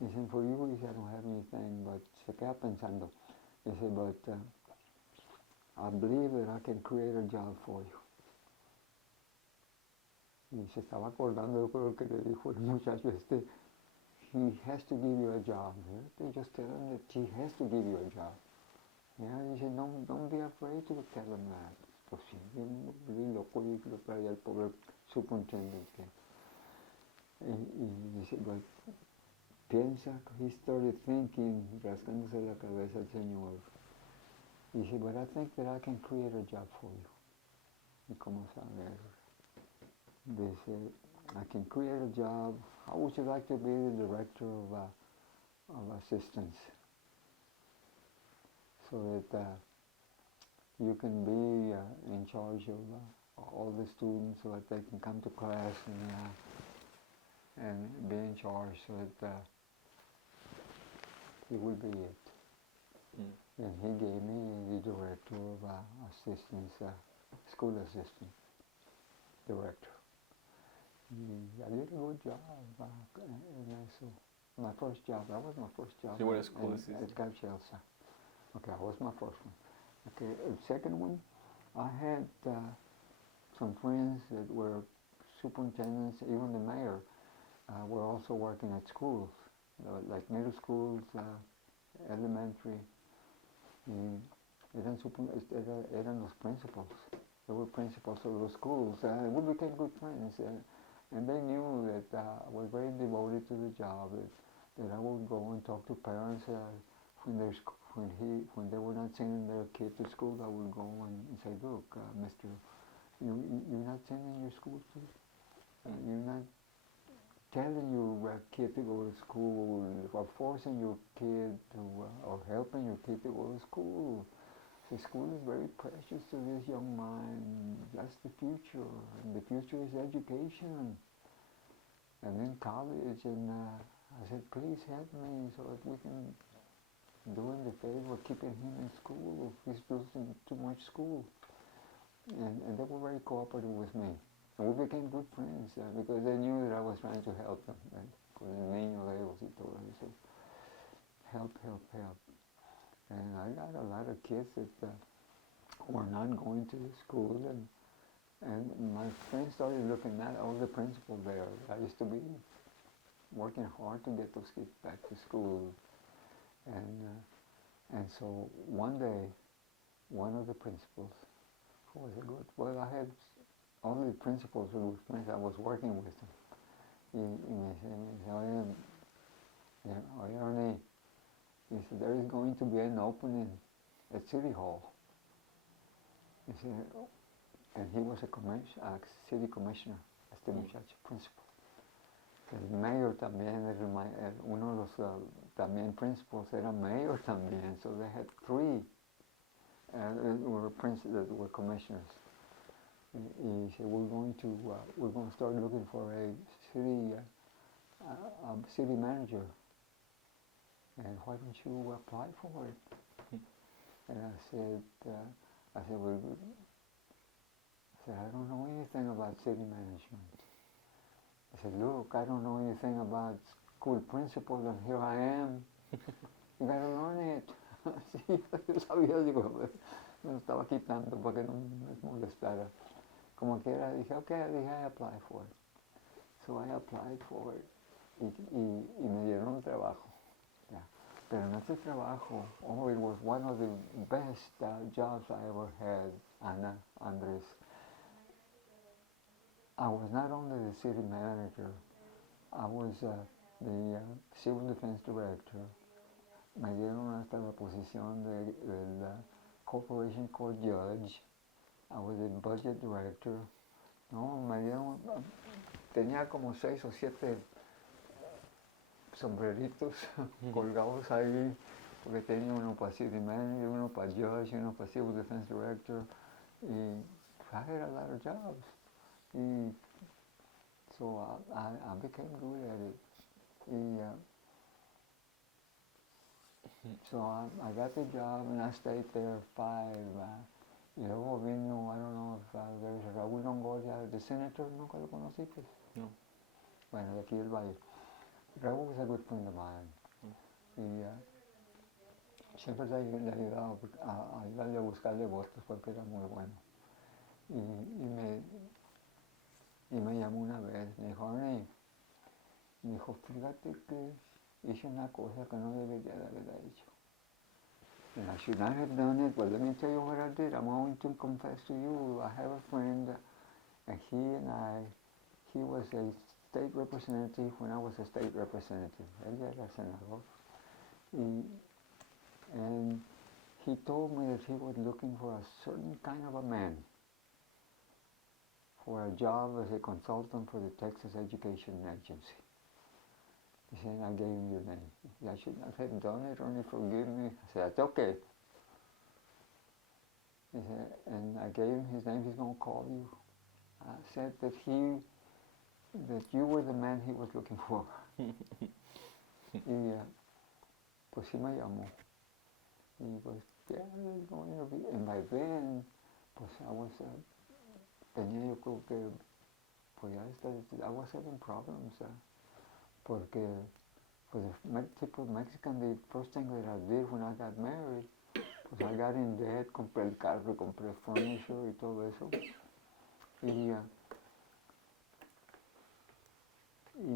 Dice, for you, I don't have anything, but se queda pensando. Dice, but I believe that I can create a job for you. Y se estaba acordando de lo que le dijo el muchacho he has to give you a job. They just tell him that he has to give you a job. Yeah, he said, don't be afraid to tell him that. Pues sí, bien loco y para allá el pobre superintendente. Y dice, but piensa, he started thinking, rascándose la cabeza el señor. He said, but I think that I can create a job for you. ¿Y cómo sabe? Dice, I can create a job. How would you like to be the director of assistance? So that you can be in charge of all the students so that they can come to class and be in charge so that it will be it. Mm. And he gave me the director of assistance, school assistant director. I did a good job. My first job, that was my first job. So you were a school assistant? At Cauchelsa. Okay, that was my first one. Okay, the second one, I had some friends that were superintendents, even the mayor, were also working at schools, like middle schools, elementary. Eran los principals. They were principals of those schools. We became good friends. And they knew that I was very devoted to the job, that I would go and talk to parents when they were not sending their kid to school. I would go and say, look, mister, you're not sending your school to, you're not telling your kid to go to school, or forcing your kid to, or helping your kid to go to school. So school is very precious to this young mind. That's the future. And the future is education. And then college. And I said, please help me so that we can do him the favor of keeping him in school. He's losing too much school. And they were very cooperative with me. And we became good friends because they knew that I was trying to help them. Right? Con el niño de ellos y todo eso. Help. And I got a lot of kids that were not going to the school, and my friends started looking at all the principals there. I used to be working hard to get those kids back to school, and so one day, one of the principals, who was a good, well, I had all the principals who were friends. I was working with them. Y me dice, oye, Ernie, he said, there is going to be an opening at City Hall. He said, and he was a city commissioner, este muchacho, principal. El mayor también, uno de los también principals era mayor también, so they had three that were commissioners. He said, we're going to start looking for a city manager, and why don't you apply for it? And I said, well, I don't know anything about city management. I said, look, I don't know anything about school principals, and here I am. You gotta learn it. Sí, yo sabía, digo, me lo estaba quitando para que no me molestara. Como quiera, dije, okay, dije, I apply for it. So I applied for it y me dieron un trabajo. Yeah. Pero en ese trabajo, it was one of the best jobs I ever had, Ana, Andres. I was not only the city manager, I was the civil defense director. Me dieron hasta la posición del corporation court judge. I was the budget director. No, me dieron, tenía como 6 o 7 sombreritos colgados ahí, porque tenía uno para city manager, uno para judge, uno para civil defense director, y I had a lot of jobs. Y so I became good at it. So I got the job and I stayed there 5. Y luego vino, I don't know if there's Raúl Longoria, the senator, nunca lo conocí, pues. No. Bueno, de aquí del Valle. Raúl was a good friend of mine. Y siempre le ayudaba a ayudarle a buscarle votos porque era muy bueno. Y me llamó una vez, me dijo, Ernie, me dijo, fíjate que hice una cosa que no debería de haberla hecho. And I should not have done it, but let me tell you what I did. I'm going to confess to you. I have a friend, and he was a state representative when I was a state representative. Él era senador. And he told me that he was looking for a certain kind of a man for a job as a consultant for the Texas Education Agency. He said, I gave him your name. I should not have done it, only forgive me. I said, that's okay. He said, and I gave him his name, he's going to call you. I said that you were the man he was looking for. Y pues sí me llamó. Y pues, yeah, he's going to interview. And by then, pues I was, tenía yo creo que, pues ya I was having problems. Porque for the typical Mexican, the first thing that I did when I got married, pues I got in debt, compré el carro, compré furniture y todo eso. Y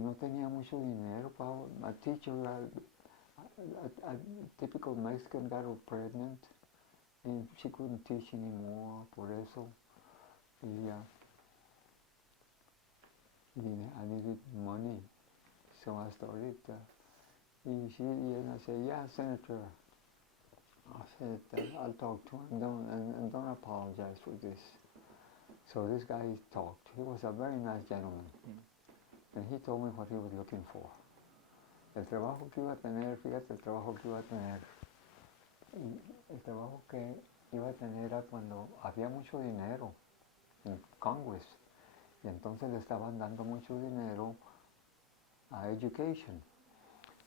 no tenía mucho dinero. My teacher, a typical Mexican, got her pregnant, and she couldn't teach anymore, por eso. Y I needed money. So I started, and I said, yeah, Senator. I said, I'll talk to him, and don't apologize for this. So this guy talked. He was a very nice gentleman. And he told me what he was looking for. El trabajo que iba a tener, fíjate, el trabajo que iba a tener. El trabajo que iba a tener era cuando había mucho dinero en Congress. Y entonces le estaban dando mucho dinero a education.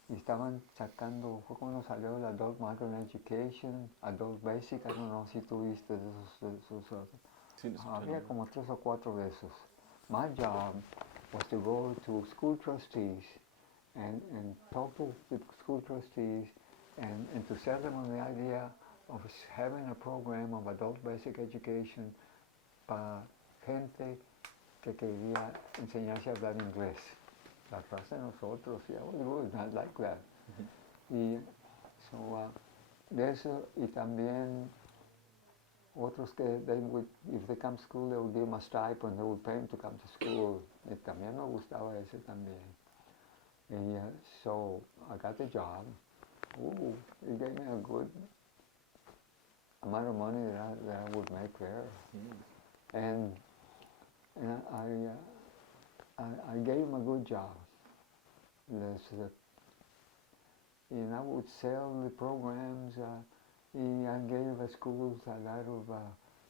Y estaban sacando, fue cuando salió el Adult Modern Education, Adult Basic, I don't know si tuviste esos Sí, había como 3 o 4 de esos. My job was to go to school trustees and talk to the school trustees and to sell them on the idea of having a program of adult basic education para gente que quería enseñarse a hablar inglés. La raza de nosotros, yeah, was good, I like that. Y so, de eso, y también otros que if they come to school, they would give them a stipend, they would pay them to come to school. Y también me gustaba ese también. And so I got the job. It gave me a good amount of money that I would make there. And I gave him a good job. And I would sell the programs. I gave the schools a lot of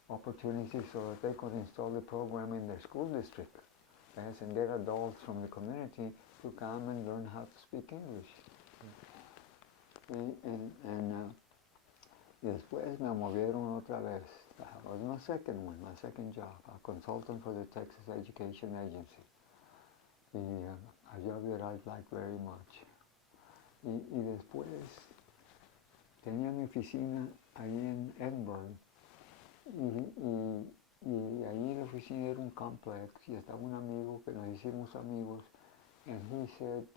opportunities so that they could install the program in their school district. Yes, and get adults from the community to come and learn how to speak English. Y después me movieron otra vez. That was my second one, my second job, a consultant for the Texas Education Agency. A job that I liked very much. Y después tenía mi oficina ahí en Edinburgh. Y ahí en la oficina era un complex y estaba un amigo que nos hicimos amigos. And he said,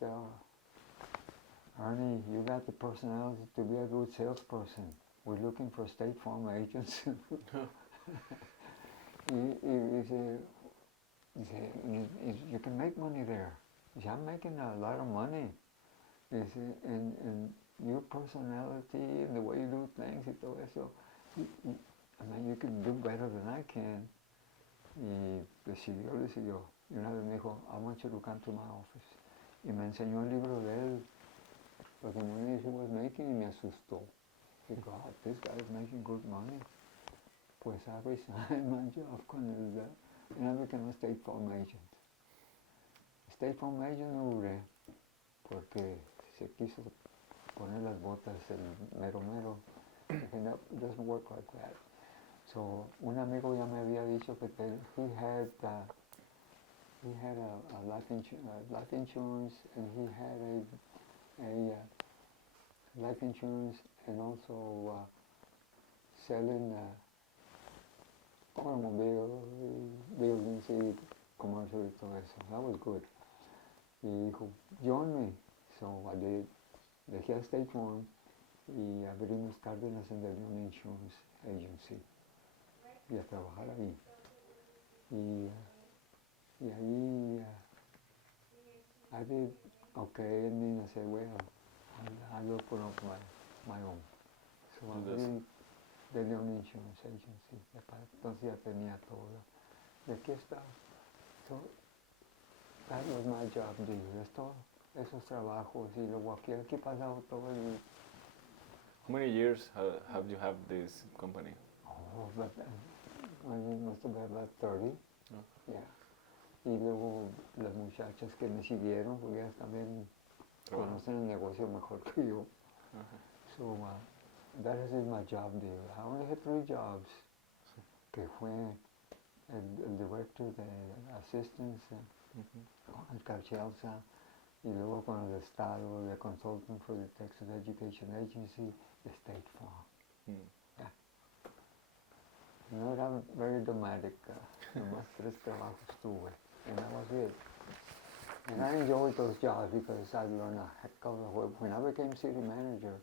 Ernie, you got the personality to be a good salesperson. We're looking for State Farm agents. He said, you can make money there. He said, I'm making a lot of money. He said, and your personality and the way you do things y todo eso, I mean, you can do better than I can. Y decidió. Y una vez me dijo, I want you to come to my office. Y me enseñó el libro de él, but the money he was making, y me asustó. Y God, this guy is making good money. Pues I resigned my job con él, y I became a State Farm agent. State Farm agent no duré, porque se quiso poner las botas el mero. And that doesn't work like that. So, un amigo ya me había dicho que he had a life insurance, and he had a life insurance, and also selling automobile buildings y commercial y todo eso. That was good. Y dijo, join me. So I did. Dejé a State Farm y abrimos Cárdenas en the León Insurance Agency. Y a trabajar ahí. Y ahí I did okay, and then I said, well, I'll open up my own. So I did the León Insurance Agency. Entonces ya tenía todo. Y aquí está. So that was my job deal. Es todo. Esos trabajos y luego aquí he pasado todo el... How many years have you had this company? Oh, but must have been about 30. Oh. Yeah. Y luego las muchachas que me siguieron, porque ellas también conocen el negocio mejor que yo. So that is my job deal. I only had 3 jobs. Que fue el director de assistance con el Carchelsa, y luego con el Estado, the consultant for the Texas Education Agency, the State Farm. Yeah. No era very dramatic. Nomás 3 trabajos tuve, and that was it. And I enjoyed those jobs because I learned a heck of a lot. When I became city manager,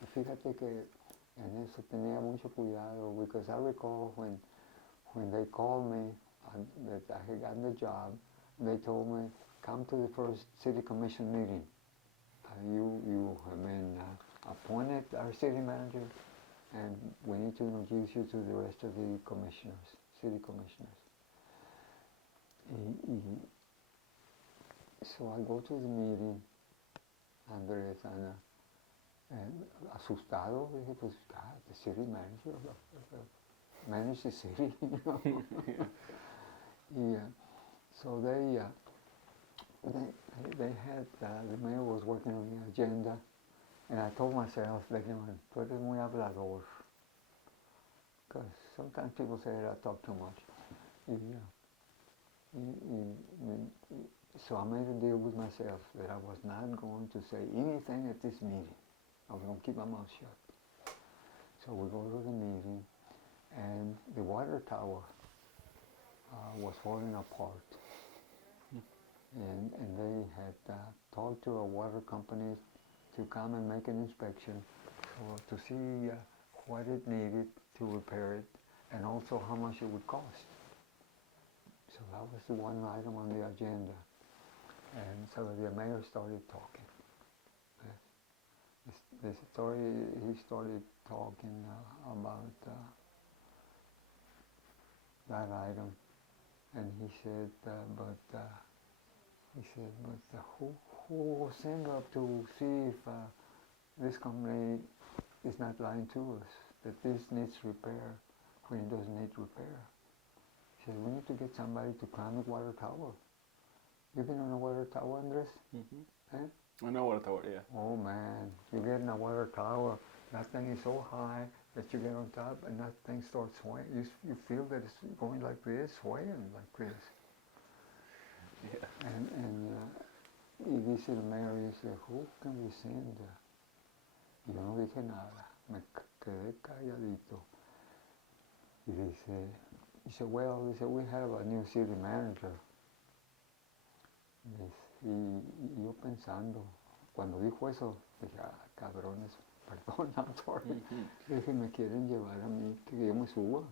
y fíjate que en eso tenía mucho cuidado, because I recall when they called me that I had gotten the job, they told me, come to the first city commission meeting. You have been appointed our city manager, and we need to introduce you to the rest of the commissioners, city commissioners. So I go to the meeting, Andrés, and asustado, dije, pues, God, the city manager, manage the city, you know. Yeah. So they had, the mayor was working on the agenda, and I told myself, León, tú eres muy hablador, because sometimes people say that I talk too much. So I made a deal with myself that I was not going to say anything at this meeting. I was going to keep my mouth shut. So we go to the meeting, and the water tower was falling apart. And they had talked to a water company to come and make an inspection to see what it needed to repair it, and also how much it would cost. So that was the one item on the agenda. And so the mayor started talking. He started talking about that item, and he said, but who will send up to see if this company is not lying to us, that this needs repair? when it doesn't need repair. He said, we need to get somebody to climb the water tower. You been on a water tower, Andres? Mm-hmm. Eh? I know water tower, yeah. Oh man, you get in a water tower, that thing is so high that you get on top and that thing starts swaying. You feel that it's going like this, swaying like this. Yeah. Y dice el mayor, dice, who can we send? Y yo no dije nada, me quedé calladito. Y dice, well, dice, we have a new city manager. Y yo pensando, cuando dijo eso, dije, cabrones, perdón, I'm sorry. Dije, me quieren llevar a mí, que yo me suba.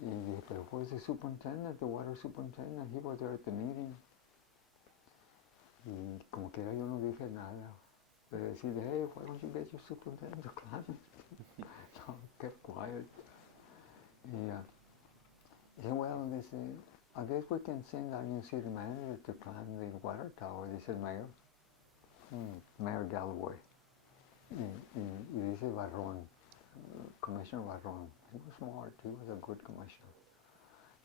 Y dije, pero where's the superintendent, the water superintendent? He was there at the meeting. Y como quiera yo no dije nada. De decir, hey, why don't you get your superintendent to climb? No, kept quiet. Y dice, well, dice, I guess we can send our new city manager to climb the water tower, dice el mayor. Mayor Galloway. Y dice Barron, Commissioner Barron. He was smart, he was a good commissioner.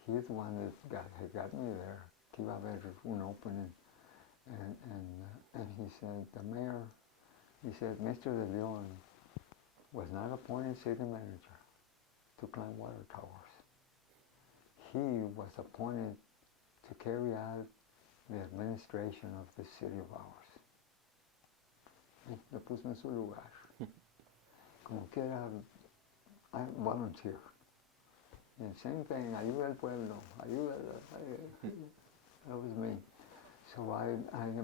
He's the one that had got me there. Que iba a haber un opening. And he said, the mayor, he said, Mr. De León was not appointed city manager to climb water towers. He was appointed to carry out the administration of the city of ours. Le puso en su lugar. Como quiera, I volunteer. And same thing, ayuda al pueblo, ayuda, that was me. So I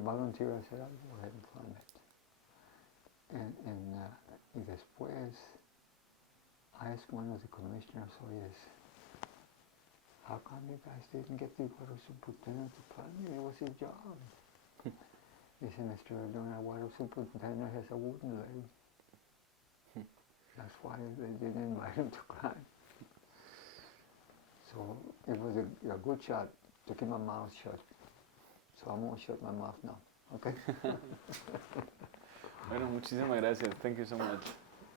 volunteered, I said, I'll go ahead and climb it. Y después, I asked one of the commissioners, how come you guys didn't get the water superintendent to climb it? It was his job. He said, Mr. Ardona, water superintendent has a wooden leg. That's why they didn't invite him to climb. So it was a good shot to keep my mouth shut. So I'm going to shut my mouth now, okay? Bueno, muchísimas gracias. Thank you so much.